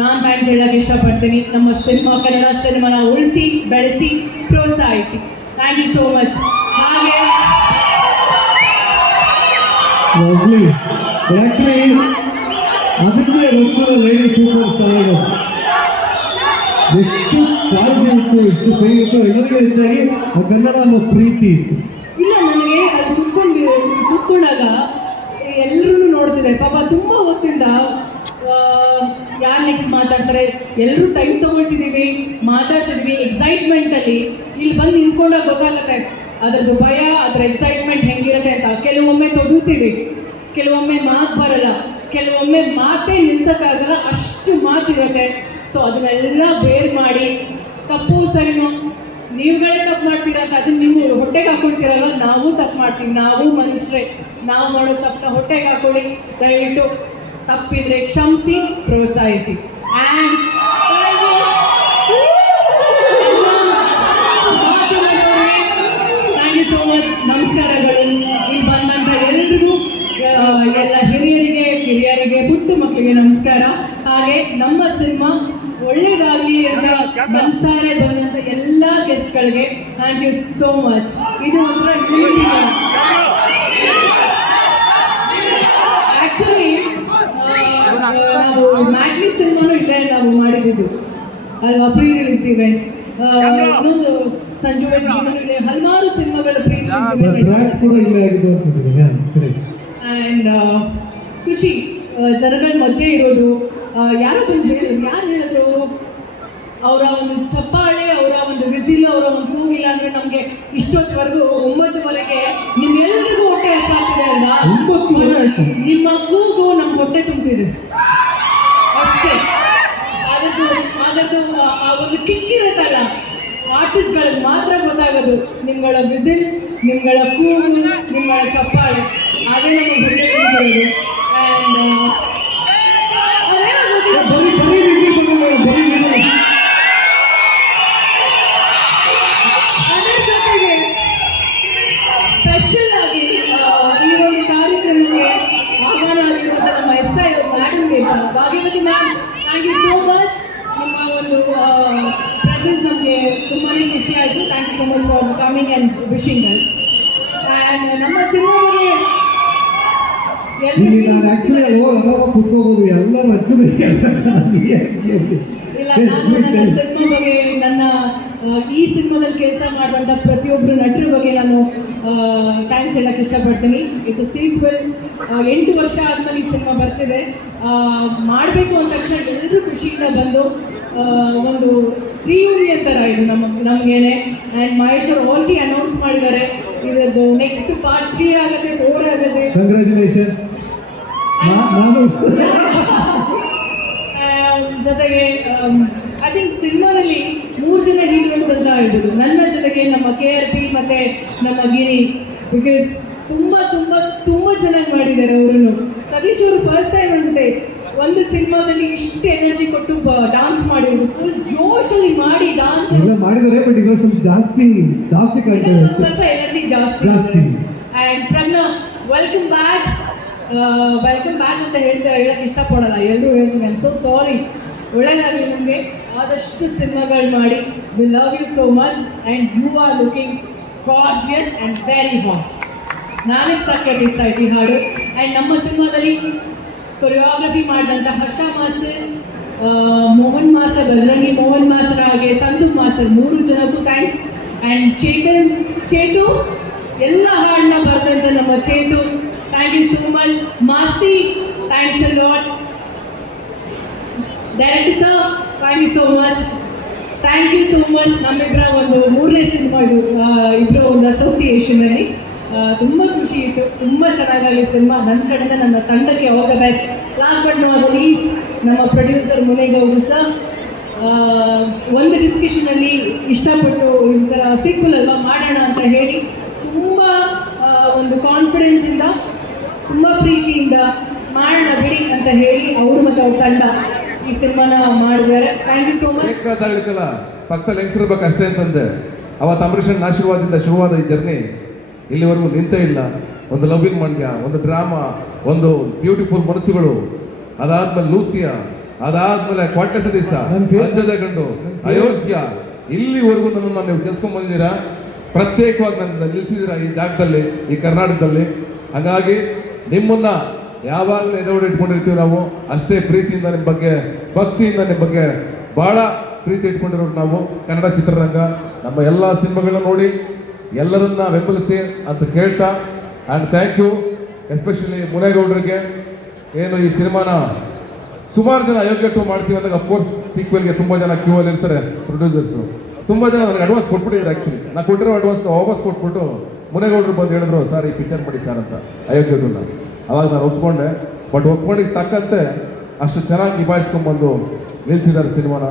ನಾನು ಥ್ಯಾಂಕ್ಸ್ ಹೇಳೋಕ್ಕೆ ಇಷ್ಟಪಡ್ತೀನಿ. ನಮ್ಮ ಸಿನಿಮಾ, ಕನ್ನಡ ಸಿನಿಮಾನ ಉಳಿಸಿ, ಬೆಳೆಸಿ, ಪ್ರೋತ್ಸಾಹಿಸಿ. Thank you so much. ಹಾಗೆ ಆ್ಯಕ್ಚುಲಿ ಅದಕ್ಕೆ ರಚನ ಲೇಡಿ ಸೂಪರ್ ಸ್ಟಾರ್ ಎಷ್ಟು ಕಾಳಜಿ ಇತ್ತು, ಎಷ್ಟು ಕೈ ಇತ್ತು, ಎಲ್ಲರಿಗೂ ಹೆಚ್ಚಾಗಿ ಕನ್ನಡ ಅನ್ನೋ ಪ್ರೀತಿ ಇತ್ತು. ಇಲ್ಲ, ನನಗೆ ಅಲ್ಲಿ ಕೂತ್ಕೊಂಡಾಗ ಎಲ್ಲರೂ ನೋಡ್ತಿದ್ದೆ ಪಾಪ. ತುಂಬ ಹೊತ್ತಿಂದ ಯಾರು ನೆಕ್ಸ್ಟ್ ಮಾತಾಡ್ತಾರೆ, ಎಲ್ಲರೂ ಟೈಮ್ ತೊಗೊಳ್ತಿದ್ದೀವಿ, ಮಾತಾಡ್ತಿದ್ವಿ ಎಕ್ಸೈಟ್ಮೆಂಟಲ್ಲಿ. ಇಲ್ಲಿ ಬಂದು ನಿಂತ್ಕೊಂಡಾಗ ಗೊತ್ತಾಗುತ್ತೆ ಅದರದ್ದು ಭಯ, ಅದರ ಎಕ್ಸೈಟ್ಮೆಂಟ್ ಹೆಂಗಿರುತ್ತೆ ಅಂತ. ಕೆಲವೊಮ್ಮೆ ತೊದಲ್ತೀವಿ, ಕೆಲವೊಮ್ಮೆ ಮಾತು ಬರಲ್ಲ, ಕೆಲವೊಮ್ಮೆ ಮಾತೇ ನಿಲ್ಸೋಕ್ಕಾಗಲ್ಲ, ಅಷ್ಟು ಮಾತಿರುತ್ತೆ. ಸೊ ಅದನ್ನೆಲ್ಲ ಬೇರ್ ಮಾಡಿ ತಪ್ಪು ಸರಿನೋ ನೀವುಗಳೇ ತಪ್ಪು ಮಾಡ್ತೀರಾ ಅಂತ ಅದನ್ನ ನೀವು ಹೊಟ್ಟೆಗೆ ಹಾಕೊಳ್ತೀರಲ್ಲ, ನಾವು ತಪ್ಪು ಮಾಡ್ತೀವಿ, ನಾವು ಮನುಷ್ಯರೇ, ನಾವು ಮಾಡೋ ತಪ್ಪನ್ನ ಹೊಟ್ಟೆಗೆ ಹಾಕೊಳ್ಳಿ. ದಯವಿಟ್ಟು ತಪ್ಪಿದ್ರೆ ಕ್ಷಮಿಸಿ, ಪ್ರೋತ್ಸಾಹಿಸಿ. And thank you so much. ನಮಸ್ಕಾರಗಳು. ಇಲ್ಲಿ ಬಂದಂಥ ಎಲ್ರಿಗೂ, ಎಲ್ಲ ಹಿರಿಯರಿಗೆ, ಕಿರಿಯರಿಗೆ, ಪುಟ್ಟ ಮಕ್ಕಳಿಗೆ ನಮಸ್ಕಾರ. ಹಾಗೆ ನಮ್ಮ ಸಿನಿಮಾ ಒಳ್ಳೇದಾಗಲಿ ಅಂತ ಮನಸಾರೆ ಬಂದಂಥ ಎಲ್ಲ ಗೆಸ್ಟ್ಗಳಿಗೆ ಥ್ಯಾಂಕ್ ಯು ಸೋ ಮಚ್. ಇದು ಒಂಥರ ಆ್ಯಕ್ಚುಲಿ ನಾವು ಮ್ಯಾಗ್ನಿ ಸಿನಿಮಾನು ಇಲ್ಲೇ ನಾವು ಮಾಡಿದ್ದು ಅಲ್ವಾ, ಪ್ರೀ ರಿಲೀಸ್ ಇವೆಂಟ್. ಇನ್ನೊಂದು ಸಂಜು ಇಲ್ಲೇ ಹಲವಾರು ಸಿನಿಮಾಗಳ ಪ್ರೀ ರಿಲೀಸ್ ಟ್ರ್ಯಾಕ್ ಕೂಡ ಇಲ್ಲೇ ಆಗಿದೆ ಅಂದ್ಕೊಂಡಿದ್ದೀನಿ. ಆ್ಯಂಡ್ ಖುಷಿ ಜನಗಳ ಮಧ್ಯೆ ಇರೋದು. ಯಾರು ಬಂದು ಹೇಳಿದ್ರು ಅವರ ಒಂದು ಚಪ್ಪಾಳೆ, ಅವರ ಒಂದು ವಿಸಿಲ್, ಅವರ ಒಂದು ಕೂಗಿಲ್ಲ ಅಂದರೆ ನಮಗೆ ಇಷ್ಟೊತ್ತವರೆಗೂ 9ವರೆಗೆ ನಿಮ್ಮೆಲ್ಲರಿಗೂ ಹೊಟ್ಟೆ ಹಸಿವಾಗ್ತಿದೆ ಅಲ್ವಾ? 9 ಆಯ್ತು. ನಿಮ್ಮ ಕೂಗು ನಮ್ಮ ಹೊಟ್ಟೆ ತುಂಬ್ತಿದೆ ಅಷ್ಟೇ. ಅದರದ್ದು ಆ ಒಂದು ಕಿಕ್ಕಿರುತ್ತಲ್ಲ, ಆರ್ಟಿಸ್ಟ್ಗಳಿಗೆ ಮಾತ್ರ ಗೊತ್ತಾಗೋದು. ನಿಮ್ಗಳ ವಿಸಿಲ್, ನಿಮ್ಗಳ ಕೂಗು, ನಿಮ್ಗಳ ಚಪ್ಪಾಳೆ, ಅದೇ ನಮ್ಮ ಹೊಟ್ಟೆ ತುಂಬಿರೋದು. ಆ್ಯಂಡ್ ಅದರ ಜೊತೆಗೆ ಸ್ಪೆಷಲ್ ಆಗಿ ಈ ಒಂದು ಕಾರ್ಯಕ್ರಮಕ್ಕೆ ಆಹ್ವಾನ ಆಗಿರುವಂಥ ನಮ್ಮ SI ಮ್ಯಾಡಮ್ಗೆ, Bhagyavathi ma'am, thank you so much. ನಿಮ್ಮ ಒಂದು ಪ್ರೆಸೆನ್ಸ್ ನಮಗೆ ತುಂಬಾ ಖುಷಿ ಆಯಿತು. Thank you so much for coming and wishing us. And ನಮ್ಮ ಸಿನಿಮಾಗೆ ನಾನು ಆ್ಯಕ್ಚುಲಿ ಕುತ್ಕೋಬೋದು, ಎಲ್ಲರೂ ಆ್ಯಕ್ಚುಲಿ ಇಲ್ಲ, ನಾನು ನನ್ನ ಸಿನಿಮಾ ಬಗ್ಗೆ, ನನ್ನ ಈ ಸಿನಿಮಾದಲ್ಲಿ ಕೆಲಸ ಮಾಡಿದಂಥ ಪ್ರತಿಯೊಬ್ಬರು ನಟರ ಬಗ್ಗೆ ನಾನು ಥ್ಯಾಂಕ್ಸ್ ಹೇಳಕ್ಕೆ ಇಷ್ಟಪಡ್ತೀನಿ. It's sequel. 8 ವರ್ಷ ಆದಮೇಲೆ ಈ ಸಿನಿಮಾ ಬರ್ತಿದೆ. ಮಾಡಬೇಕು ಅಂದ ತಕ್ಷಣ ಎಲ್ಲರೂ ಖುಷಿಯಿಂದ ಬಂದು ಒಂದು ರಿಯೂನಿಯನ್ ಥರ ಇದು ನಮಗೇನೆ. ಆ್ಯಂಡ್ ಮಹೇಶ್ ಅವರು ಆಲ್ರೆಡಿ ಅನೌನ್ಸ್ ಮಾಡಿದ್ದಾರೆ ಇದರದ್ದು ನೆಕ್ಸ್ಟ್ ಪಾರ್ಟ್ 3 ಆಗುತ್ತೆ, 4 ಆಗುತ್ತೆ. ಕಂಗ್ರ್ಯಾಚುಲೇಷನ್ಸ್. ನಾನು ಜೊತೆಗೆ ಐ ಥಿಂಕ್ ಸಿನಿಮಾದಲ್ಲಿ 3 ಜನ ಹೀರೋಯಿನ್ಸ್ ಅಂತ ಹೇಳ್ಬೋದು. ನನ್ನ ಜೊತೆಗೆ ನಮ್ಮ KRP ಮತ್ತು ನಮ್ಮ ಗಿರಿ, ಬಿಕಾಸ್ ತುಂಬ ತುಂಬ ತುಂಬ ಚೆನ್ನಾಗಿ ಮಾಡಿದ್ದಾರೆ ಅವರು. ಸತೀಶ್ ಅವರು ಫಸ್ಟ್ ಟೈಮ್ ಅನ್ಸುತ್ತೆ ಒಂದು ಸಿನಿಮಾದಲ್ಲಿ ಇಷ್ಟು ಎನರ್ಜಿ ಕೊಟ್ಟು ಡಾನ್ಸ್ ಮಾಡಿರೋದು. ಫುಲ್ ಜೋಶಲ್ಲಿ ಮಾಡಿ ಡಾನ್ಸ್ ಮಾಡಿದ್ದಾರೆ, ಬಟ್ ಇವಾಗ ಸ್ವಲ್ಪ ಜಾಸ್ತಿ ಕಾಣ್ತಾ ಇದೆ, ಸ್ವಲ್ಪ ಎನರ್ಜಿ ಜಾಸ್ತಿ. ಆ್ಯಂಡ್ ಪ್ರಜ್ಞಾ, ವೆಲ್ಕಮ್ ಬ್ಯಾಕ್ ಅಂತ ಹೇಳಕ್ಕೆ ಇಷ್ಟಪಡಲ್ಲ, ಎಲ್ಲರೂ ಹೇಳ್ತೀನಿ. I am so sorry. ಒಳ್ಳೆಯದಾಗಲಿ ನಿಮಗೆ, ಆದಷ್ಟು ಸಿನಿಮಾಗಳು ಮಾಡಿ. We love you so much and you are looking gorgeous and very hot. ನನಗೆ ಸಖತ್ ಇಷ್ಟ ಆಯ್ತು ಈ ಹಾಡು. ಆ್ಯಂಡ್ ನಮ್ಮ ಸಿನಿಮಾದಲ್ಲಿ ಕೊರಿಯೋಗ್ರಫಿ ಮಾಡಿದಂಥ Harsha master, Mohan master, Bajarangi Mohan master, ಹಾಗೆ ಸಂತೂಪ್ ಮಾಸ್ಟರ್, 3 ಜನಕ್ಕೂ ಥ್ಯಾಂಕ್ಸ್. ಆ್ಯಂಡ್ ಚೇತು ಎಲ್ಲ ಹಾಡನ್ನ ಬರೆದಂಥ ನಮ್ಮ Chethu, thank you so much. Masthi, thanks a lot. Director sir, thank you so much. Thank you so much. ನಮ್ಮಿಬ್ಬರ ಒಂದು 3ನೇ ಸಿನಿಮಾ ಇದು, ಇಬ್ಬರು ಒಂದು ಅಸೋಸಿಯೇಷನಲ್ಲಿ. ತುಂಬ ಖುಷಿ ಇತ್ತು, ತುಂಬ ಚೆನ್ನಾಗಾಗಿ ಸಿನಿಮಾ. ನನ್ನ ಕಡೆಯಿಂದ ನನ್ನ ತಂಡಕ್ಕೆ all the best. Last but not least ನಮ್ಮ ಪ್ರೊಡ್ಯೂಸರ್ ಮುನೇಗೌಡರು ಸರ್ ಒಂದು ಡಿಸ್ಕಷನಲ್ಲಿ ಇಷ್ಟಪಟ್ಟು ಈ ಥರ ಸೀಕ್ವೆಲ್ ಅಲ್ವಾ ಮಾಡೋಣ ಅಂತ ಹೇಳಿ ತುಂಬ ಒಂದು ಕಾನ್ಫಿಡೆನ್ಸಿಂದ, ತುಂಬ ಪ್ರೀತಿಯಿಂದ ಮಾಡೋಣ ಬಿಡಿ ಅಂತ ಹೇಳಿ ಅವರು ಮತ್ತು ಅವ್ರ ತಂಡ ಈ ಸಿನಿಮಾನ ಮಾಡಿದ್ದಾರೆ. Thank you so much. ತಗೊಳ್ಕಲ್ಲ ಪಕ್ಕದಲ್ಲಿ ಹೆಂಗಸಿರ್ಬೇಕು ಅಷ್ಟೇ ಅಂತಂದೆ. ಅವತ್ತು ಅಂಬರೀಷನ್ ಆಶೀರ್ವಾದದಿಂದ ಶುರುವಾದ ಈ ಜರ್ನಿ ಇಲ್ಲಿವರೆಗೂ ನಿಂತೇ ಇಲ್ಲ. ಒಂದು ಲವ್ವಿಂಗ್ ಮಂಡ್ಯ, ಒಂದು ಡ್ರಾಮಾ, ಒಂದು ಬ್ಯೂಟಿಫುಲ್ ಮನಸ್ಸುಗಳು, ಅದಾದ್ಮೇಲೆ ಲೂಸಿಯಾ, ಅದಾದ್ಮೇಲೆ ಕ್ವಾಟ್ಲೆ ಸತೀಶ, ಅಂಜದ ಗಂಡು, ಅಯೋಗ್ಯ, ಇಲ್ಲಿವರೆಗೂ ನನ್ನನ್ನು ನೀವು ಕೆಲ್ಸ್ಕೊಂಡ್ ಬಂದಿದ್ದೀರಾ. ಪ್ರತ್ಯೇಕವಾಗಿ ನನ್ನ ನಿಲ್ಲಿಸಿದ್ದೀರಾ ಈ ಜಾಗದಲ್ಲಿ, ಈ ಕರ್ನಾಟಕದಲ್ಲಿ. ಹಾಗಾಗಿ ನಿಮ್ಮನ್ನ ಯಾವಾಗಲೂ ಎದುರು ಇಟ್ಕೊಂಡಿರ್ತೀವಿ ನಾವು. ಅಷ್ಟೇ ಪ್ರೀತಿಯಿಂದ ನಿಮ್ಮ ಬಗ್ಗೆ, ಭಕ್ತಿಯಿಂದ ನಿಮ್ಮ ಬಗ್ಗೆ ಭಾಳ ಪ್ರೀತಿ ಇಟ್ಕೊಂಡಿರೋರು ನಾವು. ಕನ್ನಡ ಚಿತ್ರರಂಗ ನಮ್ಮ ಎಲ್ಲ ಸಿನಿಮಾಗಳನ್ನ ನೋಡಿ ಎಲ್ಲರನ್ನ ಬೆಂಬಲಿಸಿ ಅಂತ ಕೇಳ್ತಾ, ಆ್ಯಂಡ್ ಥ್ಯಾಂಕ್ ಯು ಎಸ್ಪೆಷಲಿ ಮುನೇಗೌಡರಿಗೆ. ಏನು ಈ ಸಿನಿಮಾನ ಸುಮಾರು ಜನ ಅಯೋಗ್ಯ ಟು ಮಾಡ್ತೀವಿ ಅಂದಾಗ ಅಫ್ಕೋರ್ಸ್ ಸೀಕ್ವೆಲ್ಗೆ ತುಂಬ ಜನ ಕ್ಯೂ ಅಲ್ಲಿ ಇರ್ತಾರೆ ಪ್ರೊಡ್ಯೂಸರ್ಸು. ತುಂಬ ಜನ ನನಗೆ ಅಡ್ವಾನ್ಸ್ ಕೊಟ್ಬಿಟ್ಟಿದ್ರು ಆ್ಯಕ್ಚುಲಿ. ನಾನು ಕೊಟ್ಟಿರೋ ಅಡ್ವಾನ್ಸ್ ವಾಪಸ್ ಕೊಟ್ಬಿಟ್ಟು ಮುನೇಗೌಡರು ಬಂದು ಹೇಳಿದ್ರು ಸರ್ ಈ ಪಿಕ್ಚರ್ ಮಾಡಿ ಸರ್ ಅಂತ ಅಯೋಗ್ಯದನ್ನ. ಅವಾಗ ನಾನು ಒಪ್ಕೊಂಡೆ. ಬಟ್ ಒಪ್ಕೊಂಡಿಗೆ ತಕ್ಕಂತೆ ಅಷ್ಟು ಚೆನ್ನಾಗಿ ನಿಭಾಯಿಸ್ಕೊಂಡ್ಬಂದು ನಿಲ್ಲಿಸಿದ್ದಾರೆ ಸಿನಿಮಾನ.